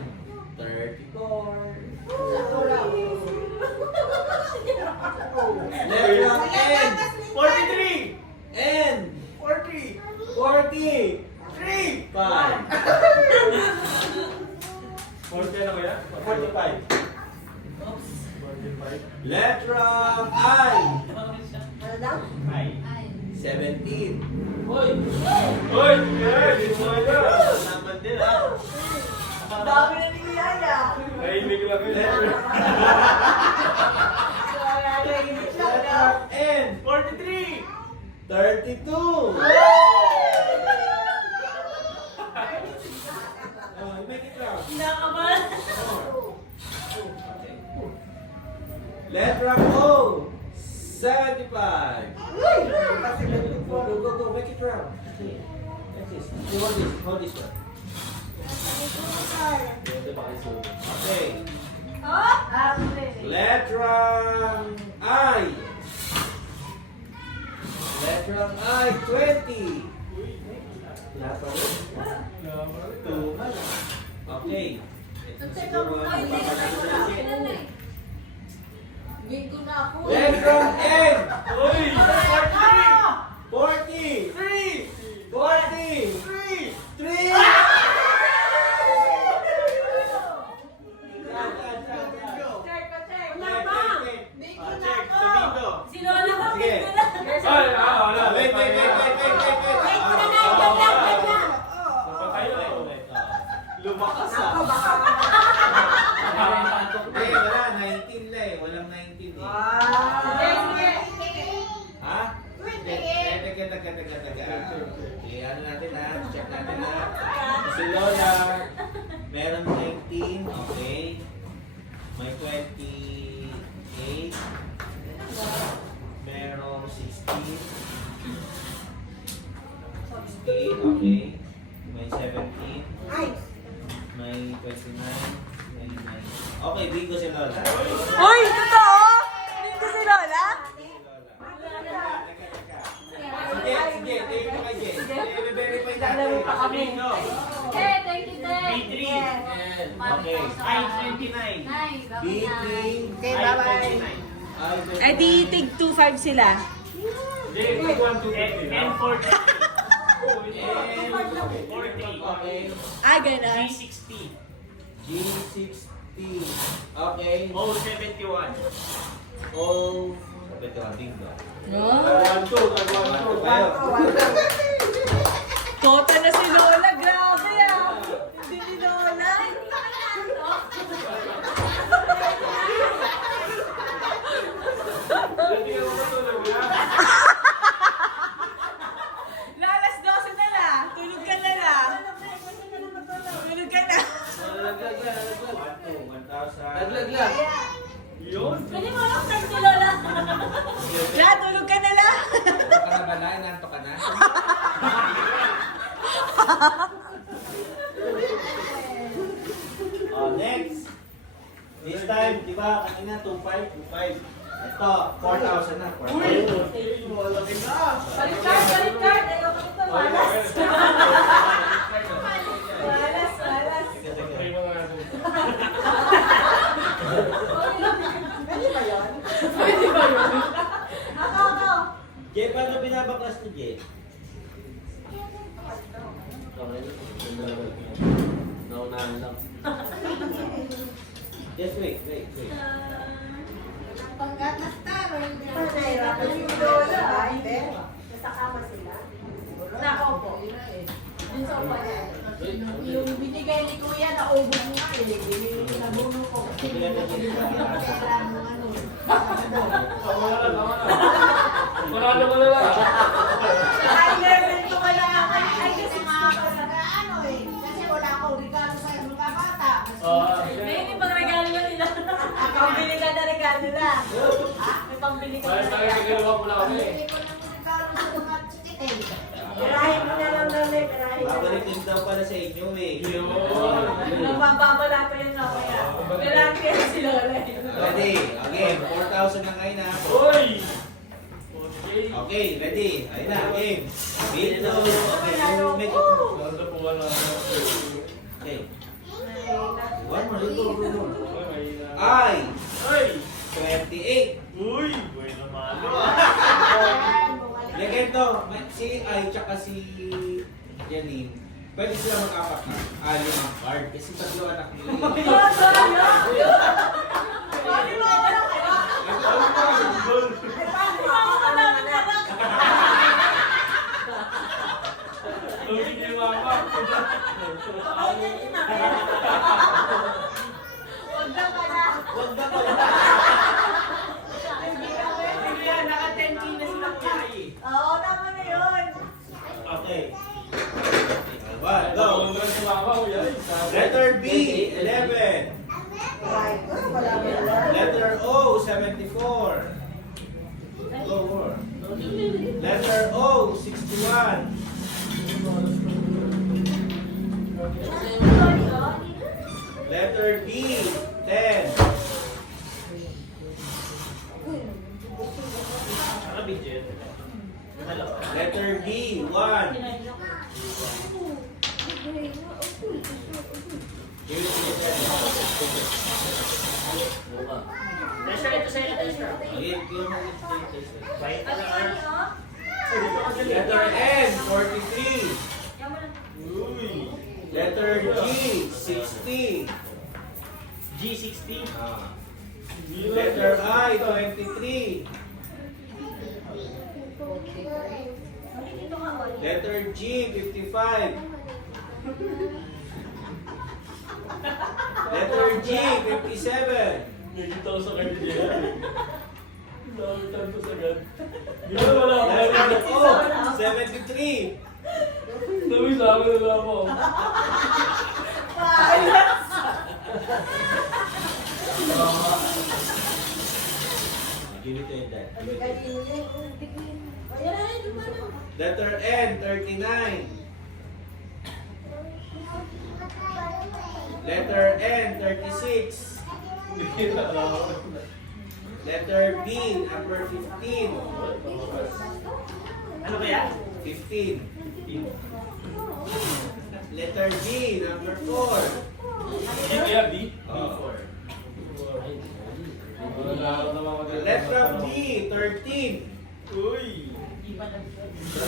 34. Letra N, 43! N, 40! 40. 3! 5. 40 na kaya? 45. 45. Letra I, Ano daw? 17. Uy! Dito mo na. Naman din ha. Ang dami na ni Yaya. Nahimik lang yun. Letra N, 43! 32. Make it round. Kinakabahan. Letra O, 75. Go, make it round. That's this. You hold this one. Okay. Letra I. Letra I, 20. Wala pa rin. Okay. Ito siguro ang papanasin. Bingo na ako. Letra N, Uy! 40. 3! 40. 3. Wala pa. Check, sa bingo. Si Lola ko, Sige. bingo na. Ay, wala. Wait. Wait na lang, wait lang. Lumakas ha. Ako baka. Eh, wala. 19 na eh. Walang 19 eh. Ha? Teka. Okay, ano natin ha? Check natin ha. Si Lola, meron 19. Okay. May 28. Merong 16. 16, okay. May 17. Ay, May 29. May 9. Okay, bingo si Lola. Uy, totoo? Dito si Lola? Sige, take mo kay Jen. I-verify natin. Sa bingo. Eh, thank you, B3. Okay. I 29. B3. okay, bye-bye. Ay, di tig 2-5 sila. Hindi, 1, 2, 3. N 40. Okay. Ah, ganun. G60. G60. Okay. O 71. Oh. Ito ang bingo. No? 1, 2. Tayo. Tota na si Lola. Grabe ah. Hindi ni Lola. Hindi ka matulog na. Lalas 12 na la. Tulog ka na la. Tulog ka na. Laglag. Yun. Pwede mo lang thank you, Lola. La, tulog ka na la. Ka na ba na? Inanto ka na? ba? Kanina 2.5? 2.5. Ito, 4,000 na. 4,000. Malaki na. Baliktad, baliktad. Ayoko nito. Malas. Malas, malas. Ay, mga natin. Pwede ba yun? Ako. Jay, paano binabaklas ni Jay? Naunahan lang. Just wait. Nahirapan si Lola. Hindi. Nasa kama sila. Nakaupo. Dun sa upa niya. Yung binigay ni Kuya, naubos nga eh. Nabuno ko. Kailangan mo ano. Tama na lang, tama na. Marado ka na lang. Ay, level ko kaya ako. Ay, kasi mga Ano eh. Kasi wala akong regalo sa mga bata. may hindi pang regalo na nila. Pambili ka na regalo na. May pambili ka Parang na tayo regalo. siguro mo na kami. Hindi ko lang regalo sa mga chikitin. Pirahin mo na lang namin. Pirahin mo na. Babalik din daw pala sa inyo eh. Yun. Mababala ko yun na kaya. Pirahin kaya si Lola. Ready? Again, 4,000 na ngayon na. Uy! Okay. Okay, ready? Ayun na, game. Beat the okay, you make it. Ganda po ka na. Okay. One more, you go. Ay, mahina. I, Ay! 28. Uy! Buhay na malo. Legendo, si I tsaka si Janine, pwede sila mag-apat na. Limang card. Kasi tatlo anak nila. Lugin niyo yung mama. Huwag na pala. Huwag ba pala? Hindi yan, naka 10 kilos lang yan. Oo, tama na yun. Okay. One, go. Go! Si mama ko yan. Letter B, 11. Letter O, 74. Go more. Letter O, 61. Letter D, 10. Nakabidyo. Letter D, 1. Tesher, ito sa'yo, Tesher. Bait na lang. Letter N, 43. Uy! Letter G, 60. G60. Letter I, 23. Letter G, 55. Letter G, 57. Nakikita ko sa kanya niya. Tanto sa gan. Di ba wala ako? Letter O, 73. Sabi sa akin na lang ako. Give it to him, Dad. Letter N, 39. Letter N, 36. Letter B, number 15. Ano ba yan? 15. Letter D, number 4. Hindi kaya B? Oh. Wala naman ako dyan. Letter B, 13. Uy!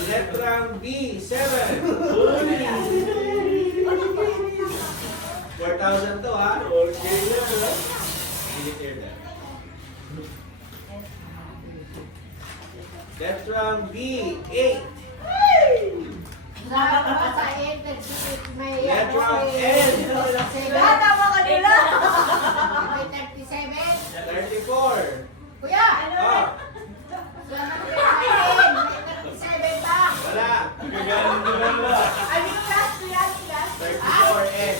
Letter B, 7. 4,000 to ha. Okay na ba? Give it here, Dad. Letter B, 8. Letter N, Tama ka nila. 34. Kuya! Ah, wala. Gagaling na lang ba? Ano yung last? Last? 34S.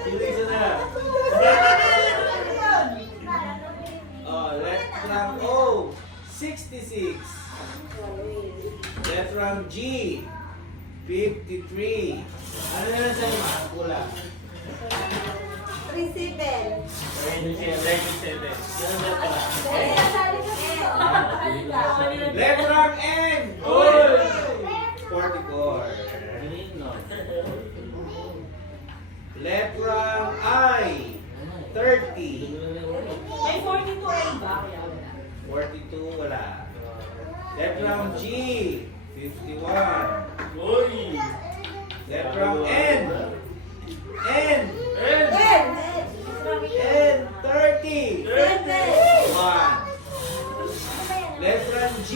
Sino isa na? Oh, letter O, 66. Letter G, 53. Ano na lang sa'yo, ma? Pula. Principal. 37. Letrang N! Uy! 44. Galing, no? Letrang I! 30. May 42 ba? 42, wala. Letrang G! 51. Uy! Letrang N! N! And! N! 30. 1. Letrang G!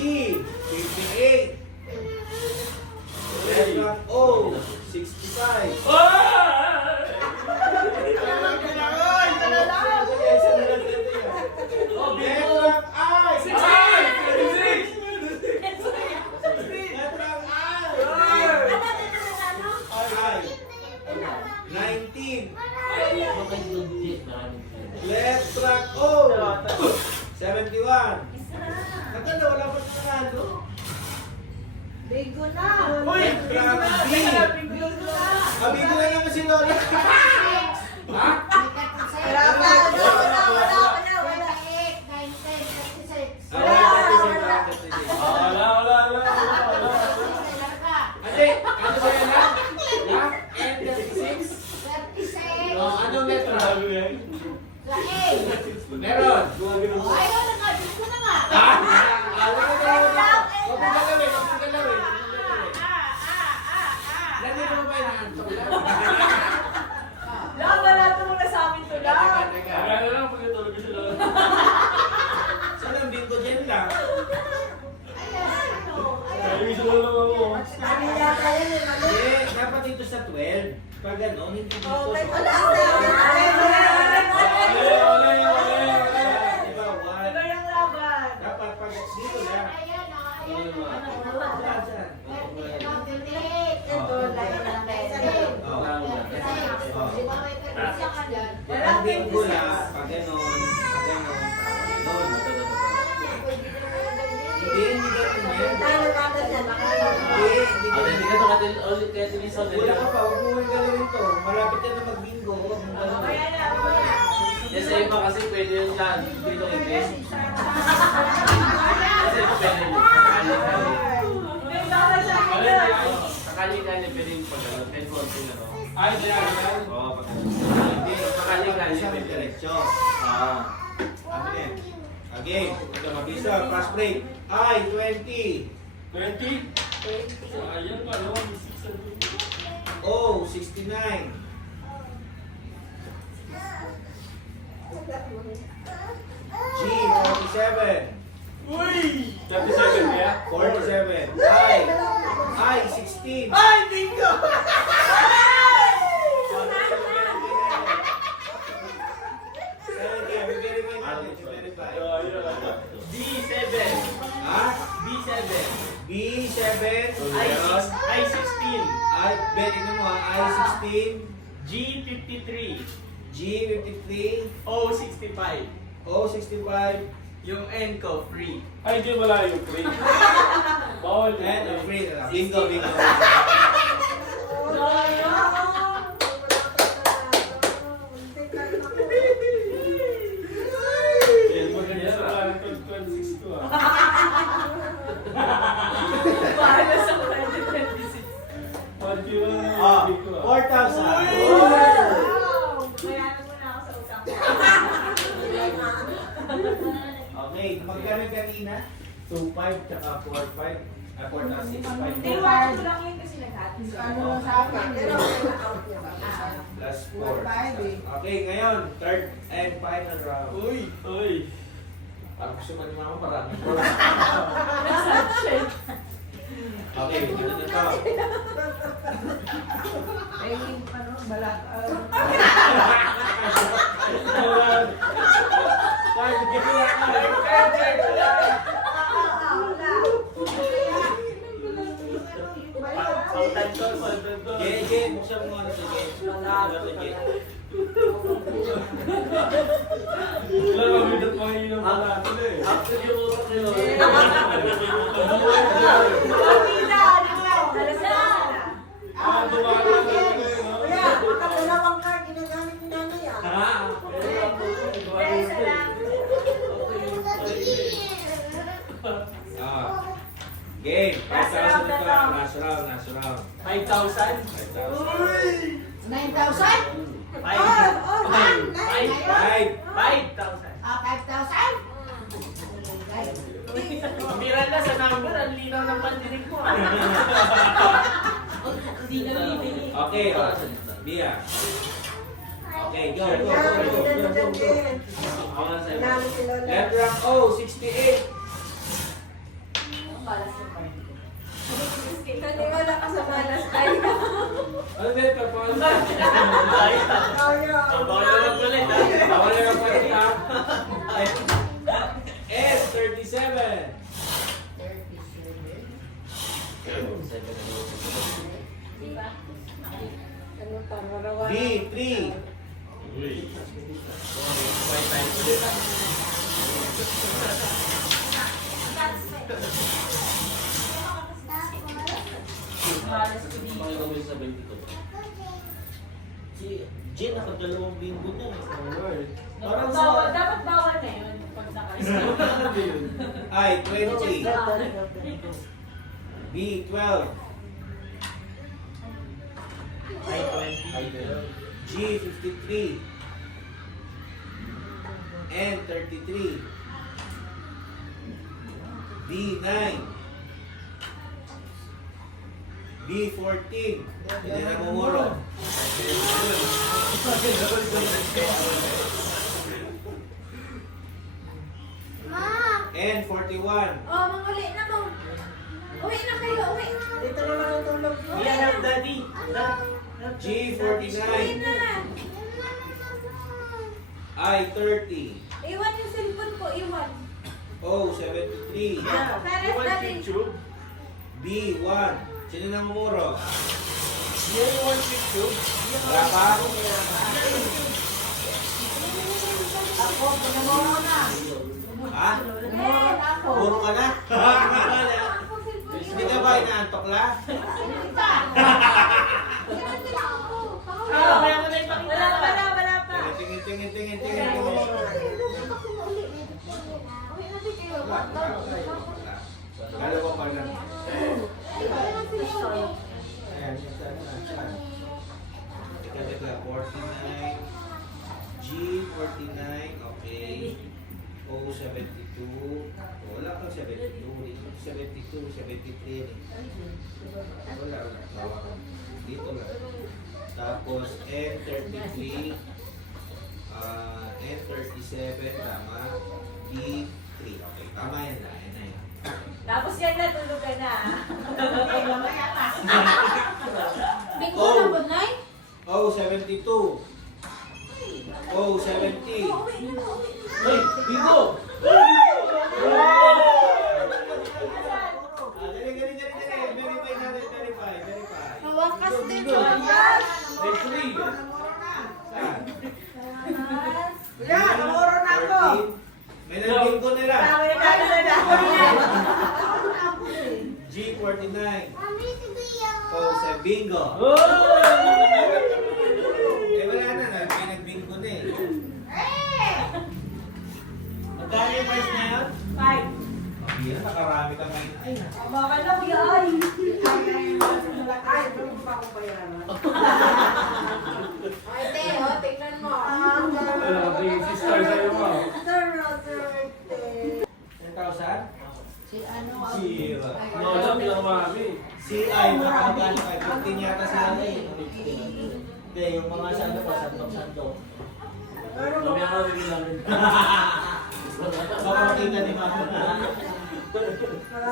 58. Letrang O! 65. Letrang I! Letrang I! 19. Letrang O! 71. Naganda, wala pa sa nanalo. Bingo na. Letrang B! Amigo na naman si Lola. Ha? Wala pa. Wala. Ate, ano ba yan ha? Ha? N36? Anong letra? Meron. Ah! Wag mo galawin. Nandito mo ba yung naantok lang? Balato mo na sa amin to lang. Kaya lang pagkatulog sila. Saan ang bingo dyan lang? Kaya isa lang ako. Dapat dito sa 12. Pag gano'n, hindi dito sa Okay, 12. wala. Diba, 1. Ano yung laban? Dapat pag dito lang. Ang bingo lang, pag gano'n, Hindi gano'n yan. Hindi ka to ulit kaya tinisod. Wala ka pa, huwag mo huwag galawin to. Malapit ka na mag-bingo, huwag mo galawin. Yes, sa iba kasi pwede yun dyan. Dito kay Chris. Kasi pwede yun. Sakali-kali pwede yung pag-ano. Pwede po ang ano. Ay, diyan. Oo, pag Hindi, sakali-kali sa pwede. diretso. Amen. Again, ito mabisa, fast break. I, 20. 20? Ayan pa, no? O, 69. G, 47. Uy! 37 kaya? 47. I, 16. Ay, bingo! B7. Ha? B7. B7. I16. I, tingnan mo ha, I16. G53. G53. O65. O65. Yung N ko, free. Ay, di wala yung free. Bawal yun. And free na lang. Bingo, bingo. Maganda sa parang 26 to ah. Para sa 2026. Pati yung Ah, bingo 4,000. ah. Bayaran mo na ako sa utang ko. Okay, magkano kanina? 2,500 tsaka 4,500. 4,600. Tinuwanan ko lang yun kasi nag-atin. Sa akin. Pero account niya ba? Plus 4. Okay, ngayon, third and final round. Uy! Uy! Parang gusto man ni Mama marami. Nasa-check. Okay, dito na to. Ay, ano, balat. Kahit hindi ko lang. Jen, buksan mo ano to, Jen. Ano to, Jen? Wala kang bidat panginom pala. After yung utak nyo. Ah, dumaan na lang kayo, no? Kuya, dalawang card, Game. Last 5,000 round na ito. lang. Last round, last round. 5,000? 5,000. 9,000? 5. Oh, 5. 5. 5,000. 5,000? Bira na sa number, ang linaw ng pandinig mo. Hindi na bibili. Okay, Bia. Okay, go, go, go, Yan, go, yan, go, go, yan, go. yan. Ako sa'yo. Nanalo si Lola. Left rank O, 68. Naniwala ka sa balas tayo. Ano ba ito? Paano? Kaya. Bawal na magpalit, ha? Bawal na lang palit, ha? S, 37. Ano pa, marawa. B, 3. Balas ko dito. Si Jen, nakadalawang bingo niya. Dapat bawal, dapat bawal na yun pag naka-stop. I, 20. B, 12. G, 53. N, 33. D, 9. B, 14. Hindi na gumuro. N, 41. Oh, manguli na mo. Uwi na kayo, uwi. Dito na lang ang tulog. Yan, daddy. G, Uwi 49. na. I, 30. Iwan yung cellphone ko, iwan. O, 73. Pares You want na rin. YouTube? B, 1. Sino na mumuro? Yeah, you want YouTube? Wala pa? Ako, pinamoro na. Ha? Eh, ako. Puro ka na? Ako, cellphone Hindi ka ba inaantok la? Ah, Kaya mo na ipakita. wala pa. Tingin. Dalawa pa lang. Ayan, Teka, 49. G, 49. Okay. O, 72. Wala kang 72. 72, 73. Wala. Dito lang. Tapos, N33. N37. Tama. D3. Okay, tama yan na. Yan na yan. Tapos yan na, tulog ka na. Bingo Oh. na ba, Nay? O, 72. O, 70. Hey, Bigo! Galing. Verify natin, verify. Mawakas din Bigo. May 3. Saan? Yan, namuro na ako. 13. May nag-bingo nila. G49. O, sa bingo. Eh, wala na. May nag-bingo na eh. Magkano yung price na yun? 5. Yan, nakarami ka ngayon. Ay, Baka lang yan. Ay, tulog pa ako bayaran. Ate, tingnan mo. Sister sa'yo mo. 10,000? Si ano? Zero. Lola, bilang mami. Si Ay, magkano kay 15 yata sila na eh. Hindi, yung mga sando pa, sandok-sandok. Kami ang mabibig namin. Baka makita ni Mama.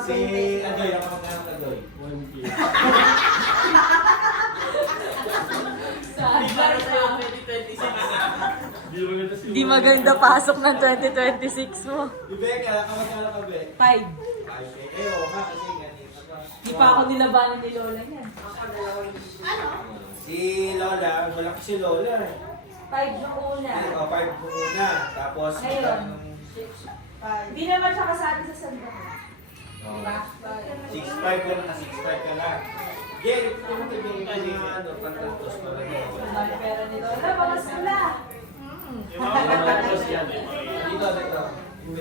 Si Adoy, ako magkano ka Adoy? 1K. Di para sa'yo 2026. Di maganda si Di maganda pasok ng 2026 mo. Ibeka, ako magkano ka Be? 5. Ay, oo nga, kasi ganito. Di pa ako nilabanan ni Lola niyan. Si Lola, malaki si Lola eh. 5 yung una. O, 5 po muna. Tapos, Ngayon. magkano- Hindi naman siya kasali sa sandok. Oh. 6'5 ka na, 6'5 ka lang. Gary, kung ito yung ano, pantaltos pa lang yun. Ang pera ni Lola, bawas sila. Yung mga pagkakas yan, eh. Dito. Yung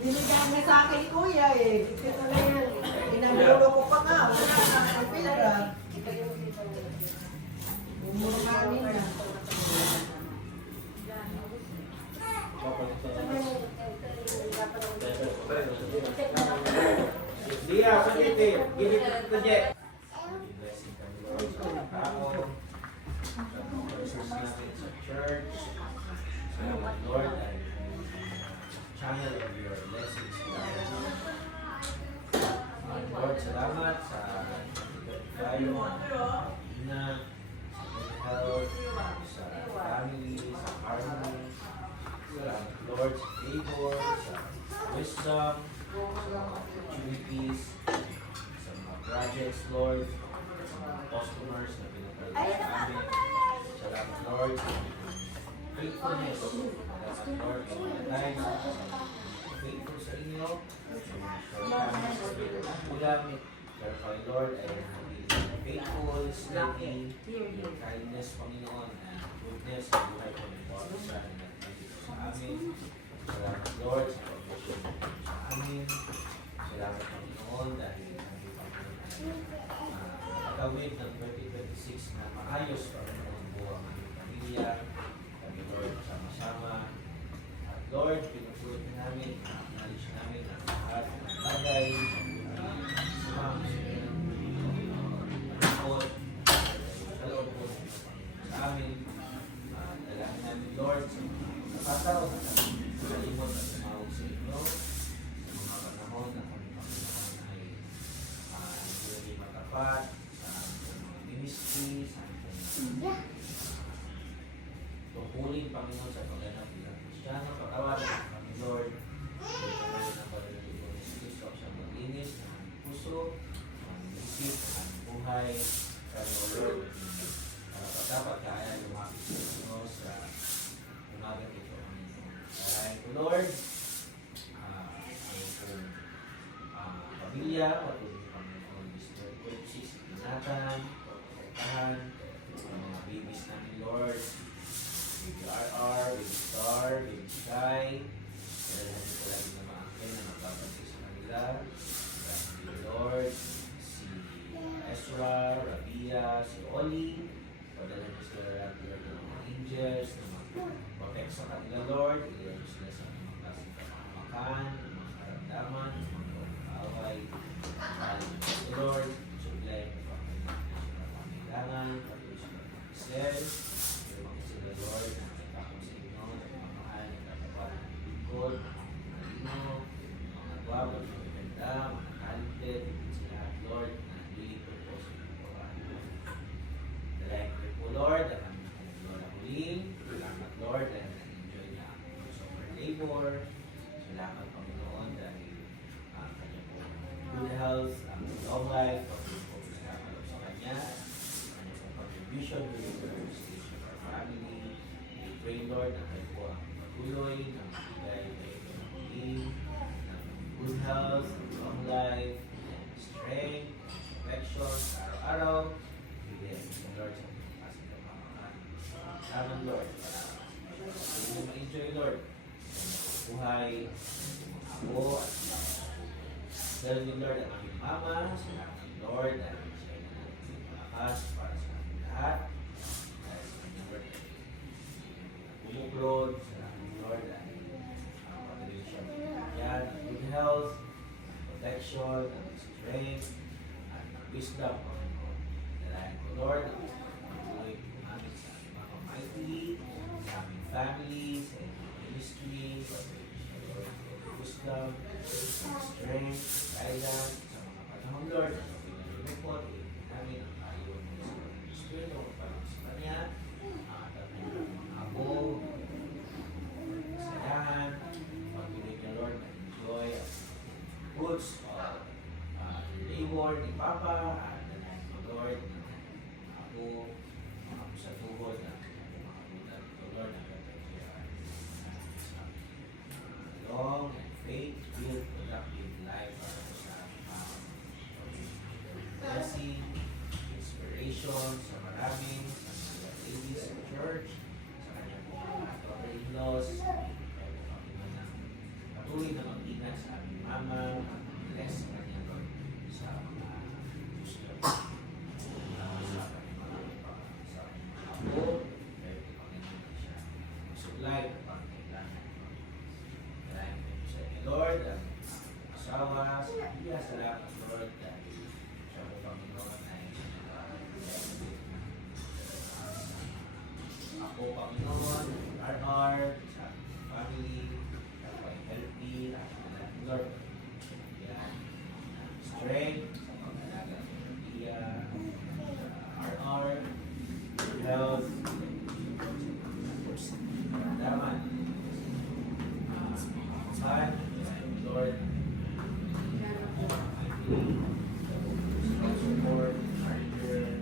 binigyan niya sa akin, kuya eh. Ito na yan. Inamulo ko pa nga. Wala na ang pera. Umurmanin na. Dia, positif. Gini kerja. Church, Lord, channel of your blessings. Lord, salamat sa kayo, ina, sa health, sa family, sa harmony. Salamat, Lord, sa favor, sa wisdom, sa opportunities, sa mga projects, Lord, sa mga customers na pinagkakalit namin. Salamat, Lord, sa faithfulness. Salamat, Lord, sa mga lives. Faithful sa inyo. Sa mga shortcomings, sa mga gulamit. Therefore, Lord, I am faithful, steady, your kindness, Panginoon, and goodness, sa buhay ko ng Panginoon sa amin at dito sa amin. Salamat, Lord, sa pag-ibig sa amin. Salamat, Panginoon, dahil nandito kami nakatawid ng 2026 na maayos para ang buhay ng aming pamilya. Kami, Lord, sama-sama. At Lord, pinupulot namin, acknowledge namin ang lahat ng bagay, sumang, panahon, sa loob po sa amin. Dalangin namin, Lord, sa mga nakataon na kami kalimot at tumawag sa inyo sa mga panahon na kami Panginoon ay hindi matapat sa aming mga ministry, sa aming tungkulin, Panginoon, sa pagganap bilang Kristiyano. Patawarin kami, Lord, sa pagganap ng pagganap ni Kristo ang siyang maglinis ng aming puso, ng aming isip, ng aming buhay. Kami, O Lord, dapat kaya lumapit sa inyo sa umaga ito, Panginoon. Karayan ko, Lord, ang pamilya, patuloy ko, Panginoon, Mr. Quincy, si Pinatan, Pagkakahan, ang mga babies namin, Lord, Baby RR, Baby Star, Baby Sky, kaya namin ko lagi na maangkin na magpapasig sa kanila. Baby Lord, si Ezra, Rabia, si Oli, padala niyo sila regular ng mga angels, na mag-protect sa kanila, Lord, ilagay niyo sila sa mga klaseng kapamakan, mga karamdaman, mga away, paalim niyo si Lord, supply ng pangailangan, patuloy sila ng Israel, sila, Lord, na nagkakong sa inyo, nagmamahal, nagkakapalan ng lingkod, mga malino, mga guwabo, mga maganda, mga talented, sila, Lord, na nililingkod po sa inyong buwan. Dalayan ko po, Lord, at ang Lola Huling. Salamat, Lord, dahil na-enjoy na ang summer labor. Salamat, Panginoon, dahil kanya po good health, ang long life, patuloy po salamat sa kanya, kanya po contribution during the stage of our family. We pray, Lord, na kayo po ang patuloy na magbigay kayo ng healing, ng good health, long life, strength, affection, araw-araw. Bigyan mo, Lord, sa mga kasing kapamakan. Salamat, Lord, para hindi mo ma-enjoy, Lord, ang buhay, ako, at dahil ni Lord, ang aming mama, salamat, Lord, dahil siya na natin malakas para sa aming lahat. Dahil sa aming Lord, bumuklod, salamat, Lord, dahil patuloy siya binigyan ng good health, protection, and strength, at wisdom, Panginoon. Dalayan ko, Lord, ang patuloy po namin sa aming mga pamaiti, sa aming family, sa aming ministry, patuloy siya, Lord, for wisdom, strength, guidance, sa mga panahon, Lord, na pinalulupot, namin ang tayo ng Espiritu, magpalang sa Kanya, at ang mga abo, kasayahan, patuloy niya, Lord, na enjoy ang goods of labor ni Papa, at dalayan ko, Lord, na ako, mga sa tuhod, na mga abutan ko, Lord, na kapagkiraan sa long and faith-filled, productive life para po sa blessing, inspiration sa maraming, sa mga ladies sa church, sa kanyang mga daughter-in-laws, asawa, sa pamilya, salamat Lord dahil siya po Panginoon ay ako Panginoon, RR, sa family, ako ay healthy, Lord, yan, strength, sa pag-alaga ng pamilya, RR, health, daman, Son, Lord, support, partner,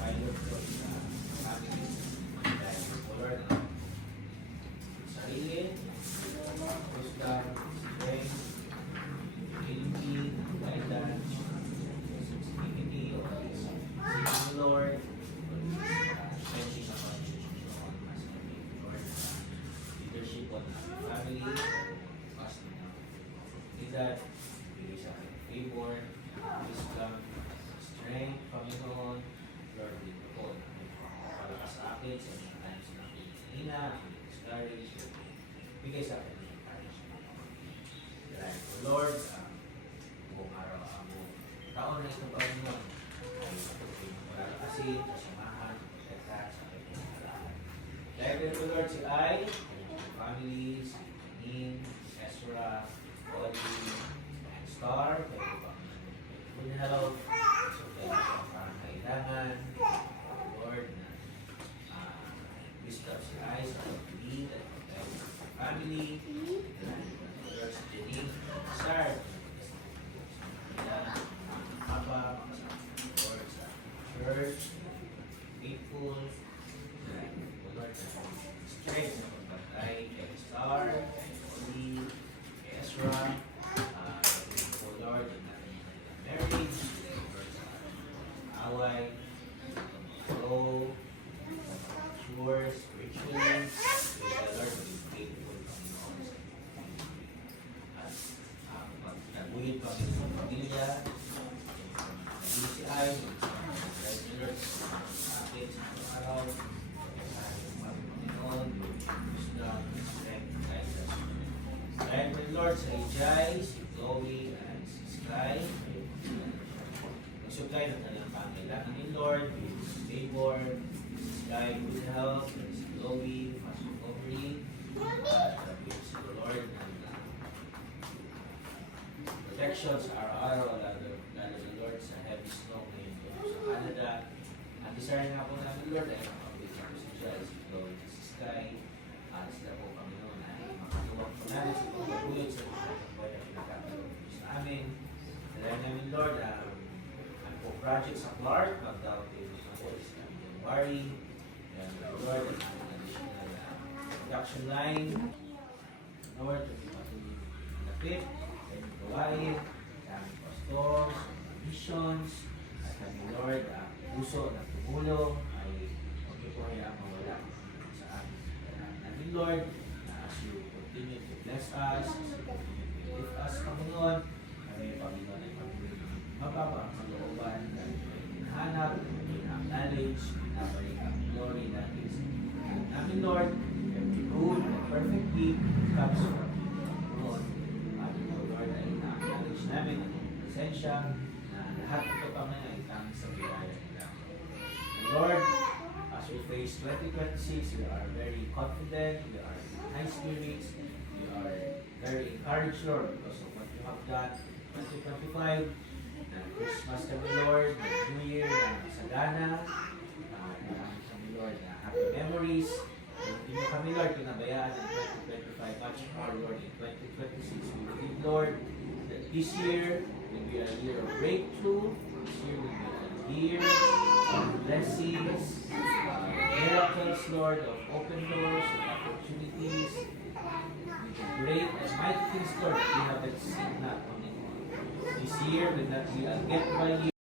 pilot ko sa family, dahil po Lord, sarili, wisdom, strength, humility, guidance, sensitivity, o Lord, strengthening of our Lord, leadership of the family, that bigay sa akin favor, wisdom, strength, Panginoon, Lord, dito po, para ka sa akin, sa mga times na pinahina, discourage, bigay sa akin ng encouragement. Dahil po, Lord, buong araw, buong taon na itong Panginoon, ay patuloy mo palakasin, kasamahan, protektahan sa akin ng halaman. Dahil po, Lord, si Ai, family, si Nin, si Ezra, Audrey, and Star, kayo ba? Good health, so kayo ba parang kailangan, Lord, na wisdom si eyes, to lead, and protect the family, Lord, si Janine, Sar, Aba, Lord, sa church, faithful, Lord, strength sa pagpatay, kay Star, kay Audrey, Ezra, for Lord, in marriage, away, grow, mature spiritually, the Lord will be faithful at nagbuhin pa rin sa pamilya, DCI, Lord, sa akin sa araw, Panginoon, wisdom, strength, guidance. And with Lord sa Ijay, si Chloe, and si Sky, nagsupply ng kanilang pangailangan ni Lord, with favor, si Sky, good health, and si Chloe, mas recovery, at with si Lord, and protection sa araw-araw, lalo na Lord sa heavy snow ngayon sa Canada. Ang desire nga po namin Lord ay makapit sa si Ijay, si Chloe, si Sky, at sila po Panginoon ay makatuwag po namin sa pagpapulot sa mga buhay na pinagkakaroon sa amin. Dahil namin Lord, ang po project sa Clark, mag-down kayo sa voice na January. And Lord, ang additional production line, Lord, to be patuloy na fit, and gawain, aming pastors, missions, at kami Lord, ang puso na tumulong ay huwag niyo po hayaan mawala sa amin. Namin Lord, as you continue to bless us, as you continue to lift us, Panginoon, kami Panginoon ay patuloy mababa ang kalooban dahil hinahanap, ina-acknowledge, pinabalik ang glory natin sa namin Lord, every good and perfect gift comes from you, Panginoon. At Lord ay ina-acknowledge namin ang presensya na lahat ito Panginoon ay tanging sa biyaya nila. And Lord, as we face 2026, we are very confident, we are in high spirits, we are very encouraged, Lord, because of what you have done in 2025, na Christmas kami, Lord, na New Year, na sagana, marami kami, Lord, na happy memories. Hindi mo kami, Lord, pinabayaan in 2025, much more, Lord, in 2026. We believe, Lord, that this year will be a year of breakthrough, this year will be a year of blessings, miracles, Lord, of open doors, of opportunities, with the great and mighty things, Lord, that we haven't seen na, Panginoon. This year will not be a get by year.